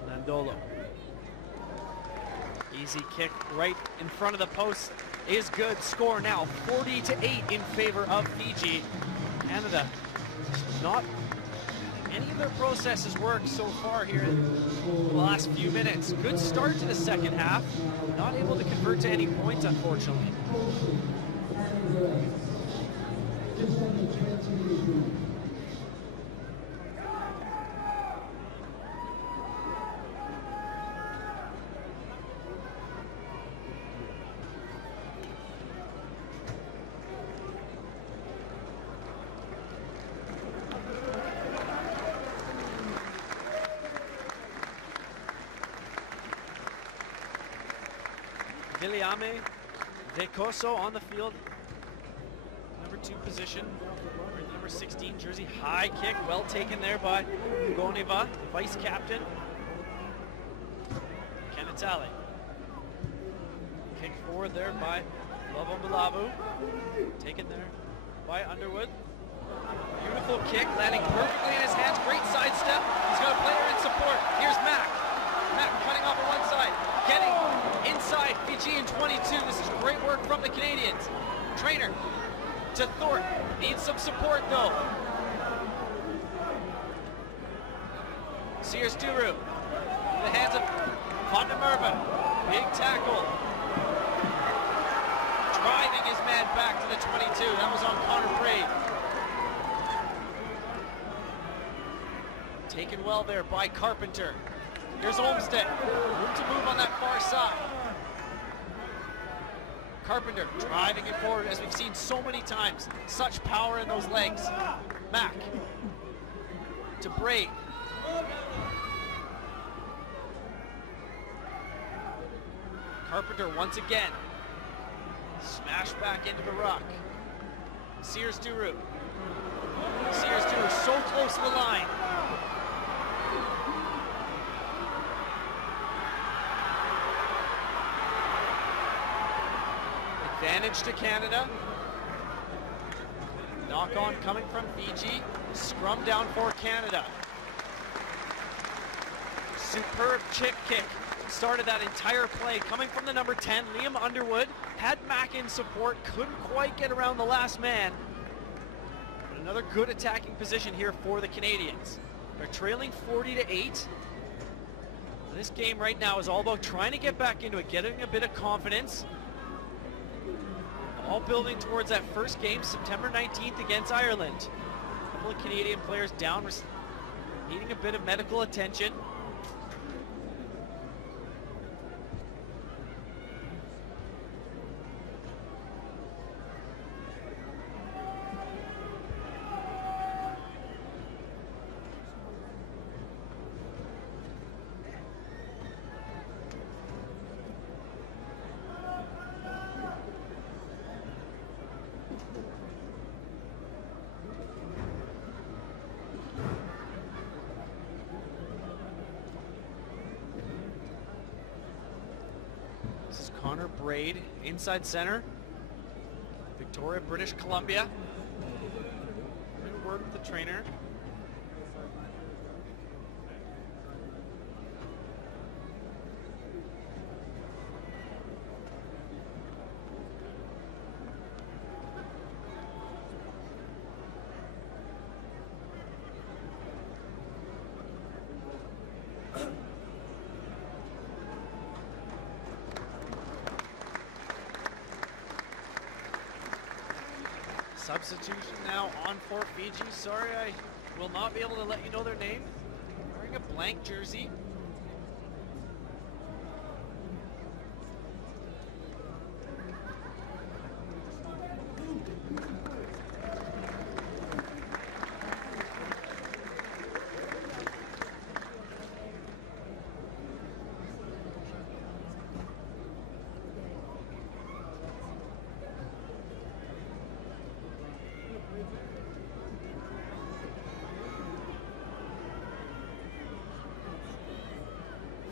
Nandolo. Easy kick right in front of the post is good. Score now 40-8 in favor of Fiji. Canada, not any of their processes worked so far here in the last few minutes. Good start to the second half. Not able to convert to any points, unfortunately. Viliame Vecoso on the field. Number 2 position. Number 16 jersey. High kick. Well taken there by Ngoneva, vice captain. Kenatale. Kick forward there by Lovomulavu. Taken there by Underwood. Beautiful kick, landing perfectly in his hands. Great sidestep. He's got a player in support. Here's Mac. Mac cutting off on one side. Getting inside Fijian 22. This is great work from the Canadians. Trainer to Thorpe. Needs some support though. Sears Duru in the hands of Van der Merwe. Big tackle. Driving his man back to the 22. That was on Connor Braid. Taken well there by Carpenter. Here's Olmsted. Room to move on that far side. Carpenter driving it forward as we've seen so many times. Such power in those legs. Mack to Braid. Carpenter once again. Smash back into the ruck. Sears Duru. Sears Duru so close to the line. Advantage to Canada. Knock on coming from Fiji. Scrum down for Canada. Superb chip kick. Started that entire play coming from the number 10, Liam Underwood. Had Mack in support, couldn't quite get around the last man. But another good attacking position here for the Canadians. They're trailing 40-8. This game right now is all about trying to get back into it, getting a bit of confidence. All building towards that first game, September 19th against Ireland. A couple of Canadian players down, needing a bit of medical attention. Braid, inside center. Victoria, British Columbia. Good word with the trainer. Substitution now on for Fiji. Sorry, I will not be able to let you know their name. Wearing a blank jersey.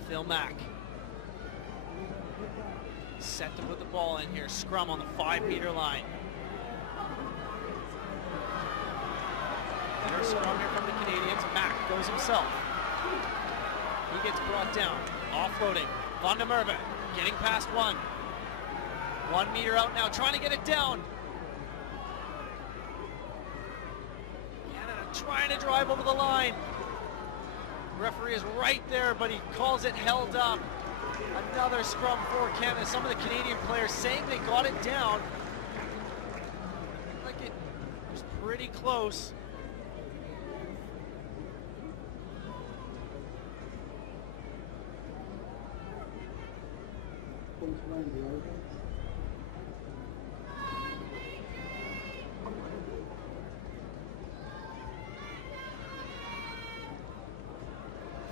Phil Mack. Set to put the ball in here. Scrum on the 5-meter line. Better scrum here from the Canadians. Mack goes himself. He gets brought down. Offloading. Van der Merwe getting past one. 1 meter out now, trying to get it down. Canada trying to drive over the line. Referee is right there, but he calls it held up. Another scrum for Canada. Some of the Canadian players saying they got it down. Like it was pretty close.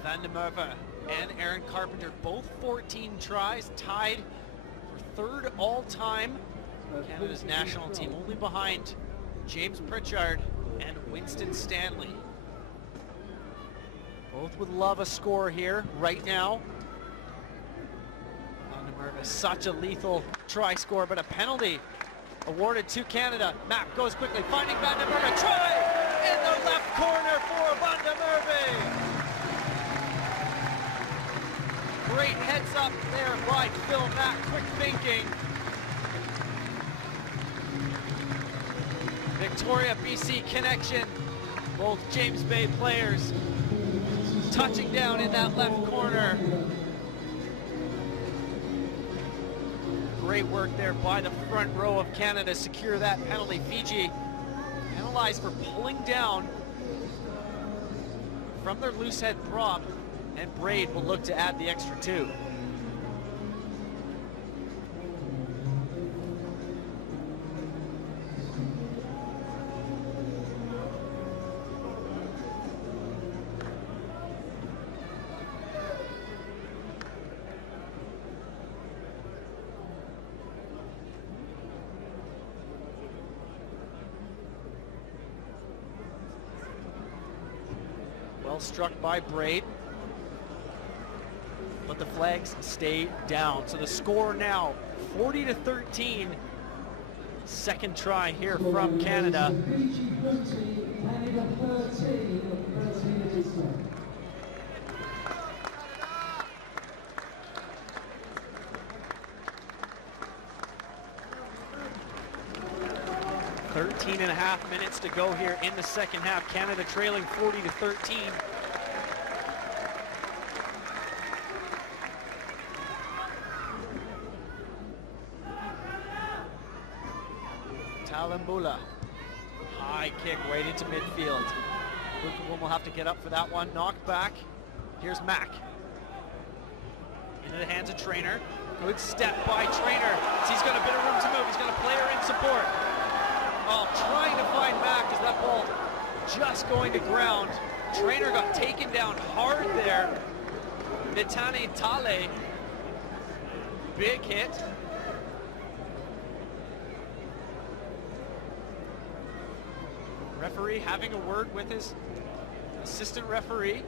Van der Merwe and Aaron Carpenter, both 14 tries, tied for 3rd all-time. Canada's national team, only behind James Pritchard and Winston Stanley. Both would love a score here right now. Van der Merwe, such a lethal try score, but a penalty awarded to Canada. Mack goes quickly, finding Van der Merwe, try in the left corner for Van der Merwe. Great heads up there by Phil Mack, quick thinking. Victoria, BC connection. Both James Bay players touching down in that left corner. Great work there by the front row of Canada, secure that penalty. Fiji penalized for pulling down from their loose head prop, and Braid will look to add the extra 2. Well struck by Braid, but the flags stay down. So the score now 40-13. Second try here from Canada. Thirteen and a half minutes to go here in the second half. Canada trailing 40-13. Kalambula. High kick right into midfield. Bukabum will have to get up for that one. Knocked back. Here's Mack. Into the hands of Trainer. Good step by Trainer. He's got a bit of room to move. He's got a player in support. Oh, trying to find Mack as that ball just going to ground. Trainer got taken down hard there. Mitane Tale. Big hit. Referee having a word with his assistant referee.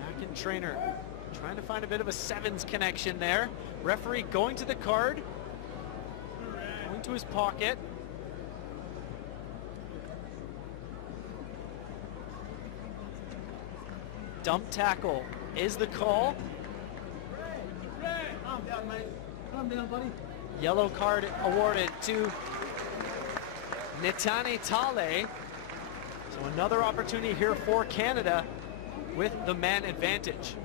Mack and Trainer trying to find a bit of a sevens connection there. Referee going to the card, going to his pocket. Dump tackle is the call. Calm down, mate. Calm down, buddy. Yellow card awarded to Mitane Tale. So another opportunity here for Canada with the man advantage.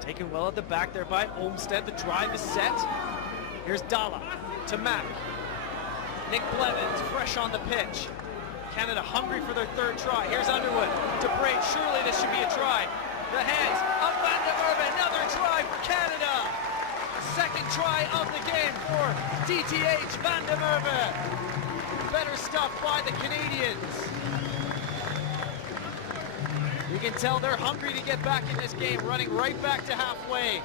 Taken well at the back there by Olmsted. The drive is set. Here's Dalla to Mack. Nick Blevins fresh on the pitch. Canada hungry for their third try. Here's Underwood to Braid. Surely this should be a try. The hands of Van der Merwe. Another try for Canada. Second try of the game for DTH Van der Merwe. Better stuff by the Canadians. You can tell they're hungry to get back in this game, running right back to halfway.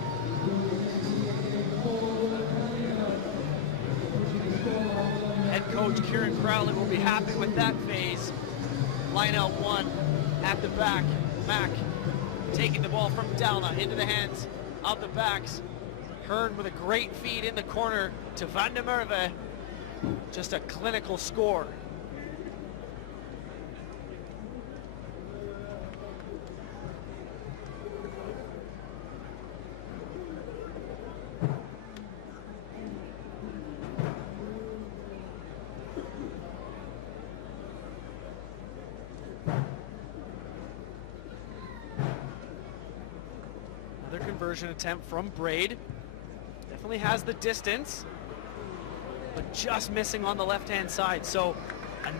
Head coach Kieran Crowley will be happy with that phase. Line out one at the back. Mack taking the ball from Dalla into the hands of the backs. Hearn with a great feed in the corner to Van der Merwe. Just a clinical score. Conversion attempt from Braid. Definitely has the distance, but just missing on the left-hand side. So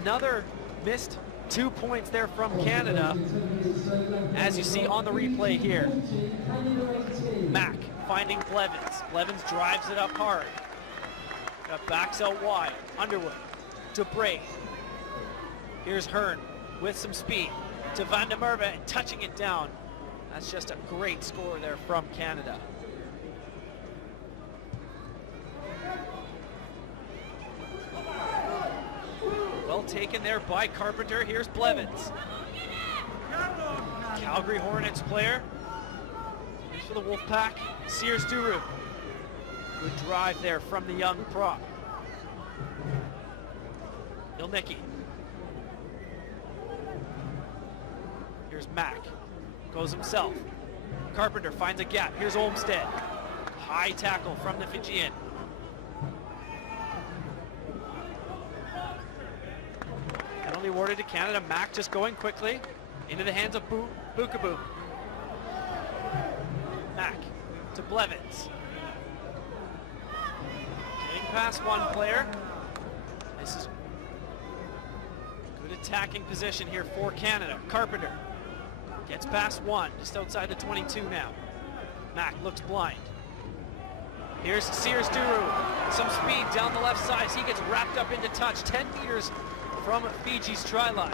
another missed 2 points there from Canada, as you see on the replay here. Mack finding Blevins. Blevins drives it up hard. Got backs out wide. Underwood to Braid. Here's Hearn with some speed to Van der Merwe and touching it down. That's just a great score there from Canada. Well taken there by Carpenter. Here's Blevins. Calgary Hornets player. Here's for the Wolfpack, Sears Duru. Good drive there from the young prop. Ilnicki. Here's Mack. Goes himself. Carpenter finds a gap. Here's Olmsted. High tackle from the Fijian. Penalty awarded to Canada. Mack just going quickly into the hands of Bukabum. Mack to Blevins. Getting past one player. This is good attacking position here for Canada. Carpenter gets past one, just outside the 22 now. Mack looks blind. Here's Sears Duru. Some speed down the left side as he gets wrapped up into touch, 10 meters from Fiji's try line.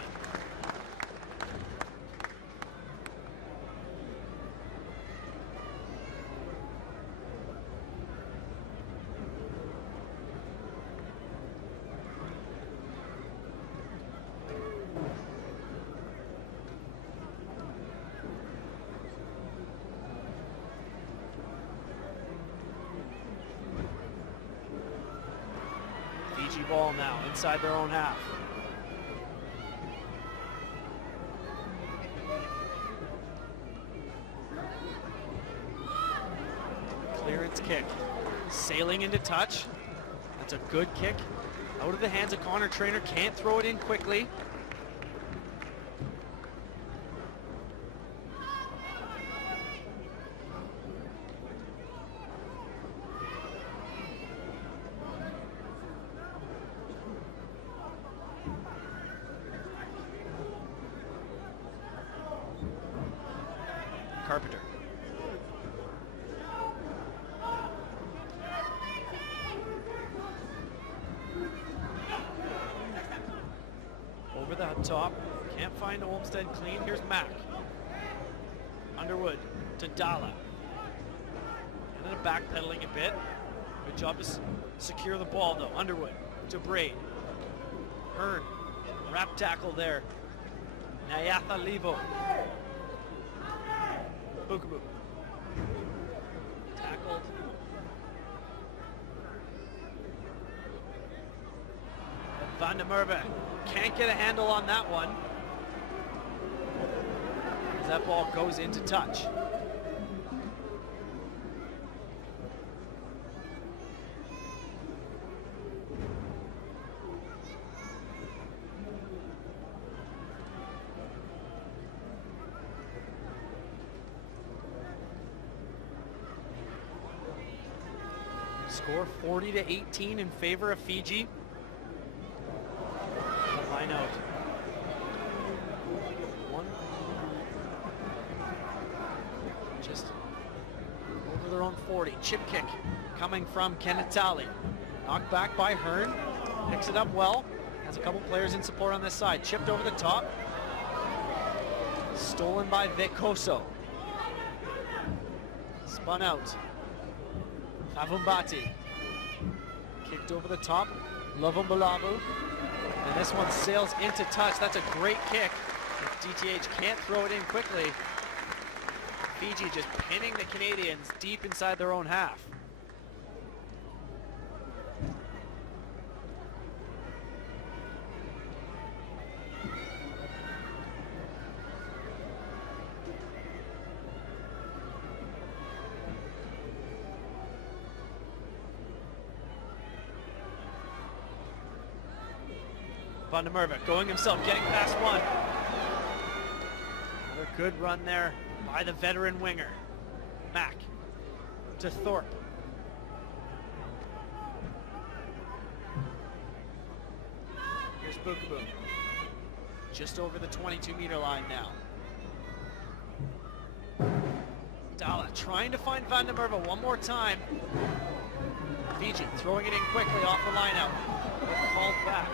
Fiji ball now inside their own half. Fence kick. Sailing into touch. That's a good kick. Out of the hands of Connor Trainer. Can't throw it in quickly. Carpenter. Over the top. Can't find Olmsted clean. Here's Mack. Underwood to Dalla. And then backpedaling a bit. Good job to secure the ball though. Underwood to Braid. Hearn. Wrap tackle there. Nayatha Levo. Bukabu. Tackled. Van der Merwe can't get a handle on that one. As that ball goes into touch. Score 40-18 in favor of Fiji. Line out. One. Just over their own 40. Chip kick coming from Kenatali. Knocked back by Hearn. Picks it up well. Has a couple players in support on this side. Chipped over the top. Stolen by Vekoso. Spun out. Favumbati. Kicked over the top. Lovumbalavu. And this one sails into touch. That's a great kick. DTH can't throw it in quickly. Fiji just pinning the Canadians deep inside their own half. Van der Merwe going himself, getting past one. Another good run there by the veteran winger. Mack to Thorpe. Here's Bukabu. Just over the 22-meter line now. Dalla trying to find Van der Merwe one more time. Fiji throwing it in quickly off the line out. Called back.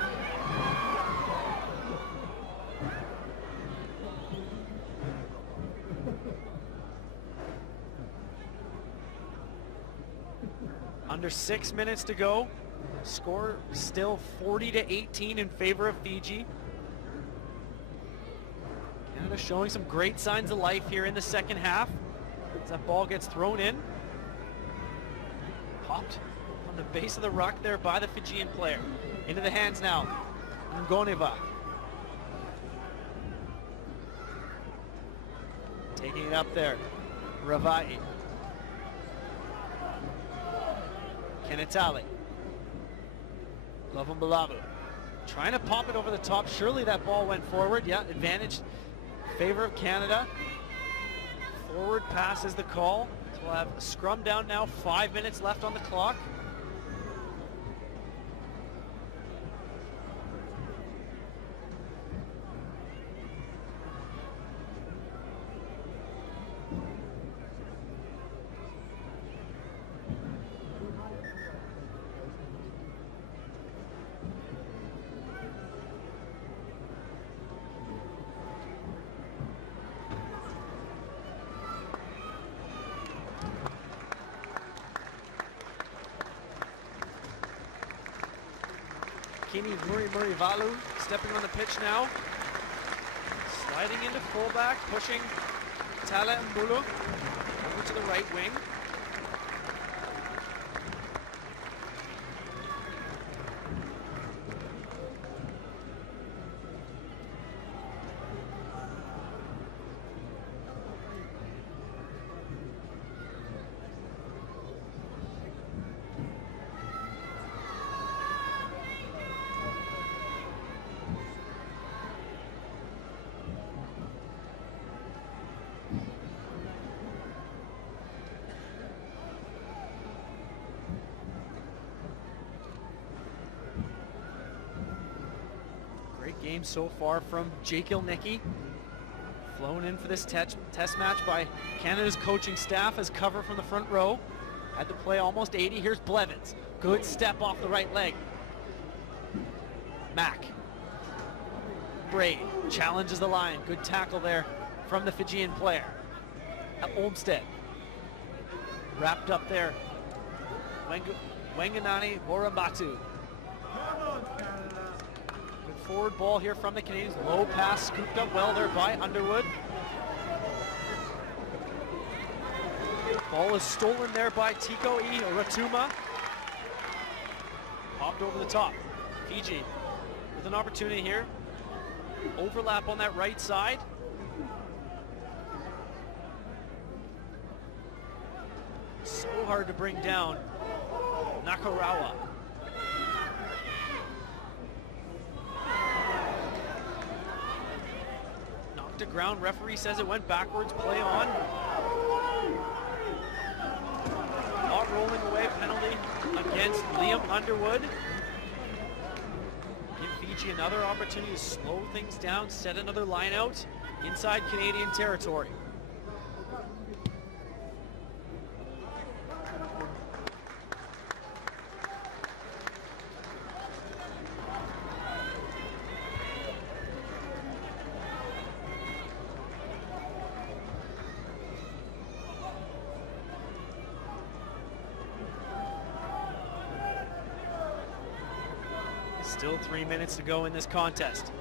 Under 6 minutes to go. Score still 40-18 in favor of Fiji. Canada showing some great signs of life here in the second half. As that ball gets thrown in. Popped on the base of the ruck there by the Fijian player. Into the hands now. Ngoneva. Taking it up there. Ravai. Kenatali. Lovumbalavu. Trying to pop it over the top. Surely that ball went forward. Yeah, advantage in favor of Canada. Forward pass is the call. So we'll have a scrum down now. 5 minutes left on the clock. Kini Murivalu stepping on the pitch now. Sliding into fullback, pushing Tala Mbulu over to the right wing. game so far from Jake Ilnicki. Flown in for this test match by Canada's coaching staff as cover from the front row. Had to play almost 80. Here's Blevins. Good step off the right leg. Mack. Braid challenges the line. Good tackle there from the Fijian player. Olmsted. Wrapped up there. Wanganani Worambatu. Good forward ball here from the Canadians. Low pass scooped up well there by Underwood. Ball is stolen there by Tiko E. Ratuma. Popped over the top. Fiji with an opportunity here. Overlap on that right side. So hard to bring down. Nakarawa. Knocked to ground. Referee says it went backwards. Play on. Not rolling away. Penalty against Liam Underwood. Give Fiji another opportunity to slow things down, set another line out inside Canadian territory. Still 3 minutes to go in this contest.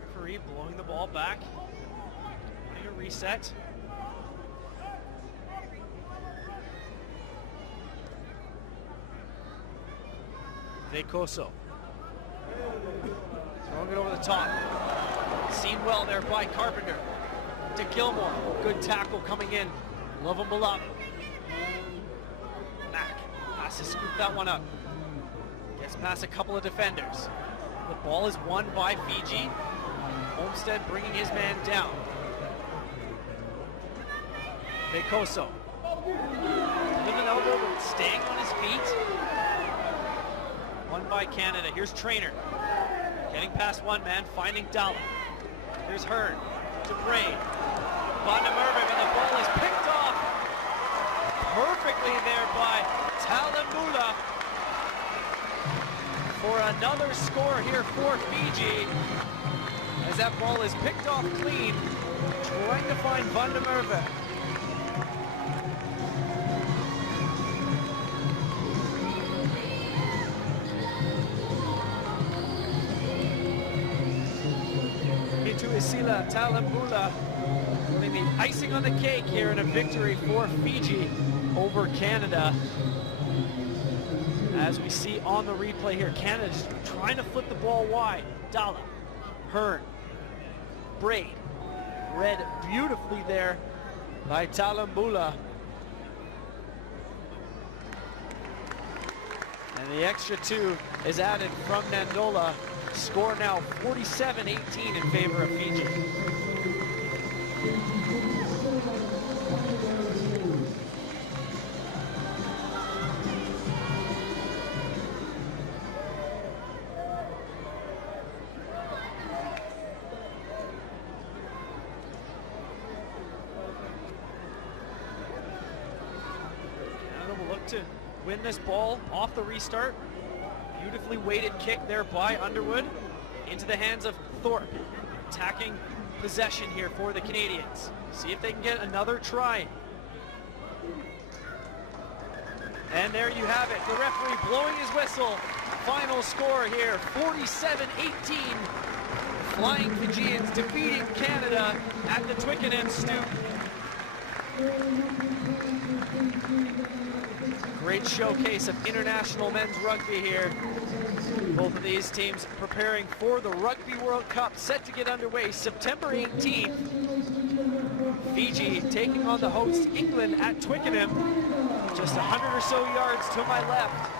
Referee blowing the ball back. Wanting a reset. Vekoso. Throwing it over the top. Seen well there by Carpenter. To Gilmore. Good tackle coming in. Love him up. Mack has to scoop that one up. Gets past a couple of defenders. The ball is won by Fiji. Olmsted bringing his man down. Vekoso. With an elbow, but staying on his feet. Won by Canada. Here's Trainer. Getting past one man, finding Dalla. Here's Hearn to Braid. Van der Merwe, and the ball is picked off perfectly there by Talamula for another score here for Fiji. As that ball is picked off clean, trying to find Van der Merwe. Isila Talambula putting the icing on the cake here in a victory for Fiji over Canada. As we see on the replay here, Canada just trying to flip the ball wide. Dalla, Hearn, Braid, read beautifully there by Talambula. And the extra two is added from Nandola. Score now 47-18 in favor of Fiji. Canada will look to win this ball off the restart. Beautifully weighted kick there by Underwood into the hands of Thorpe. Attacking possession here for the Canadians. See if they can get another try. And there you have it. The referee blowing his whistle. Final score here, 47-18. Flying Fijians defeating Canada at the Twickenham Stoop. Great showcase of international men's rugby here. Both of these teams preparing for the Rugby World Cup, set to get underway September 18th. Fiji taking on the host England at Twickenham. Just 100 or so yards to my left.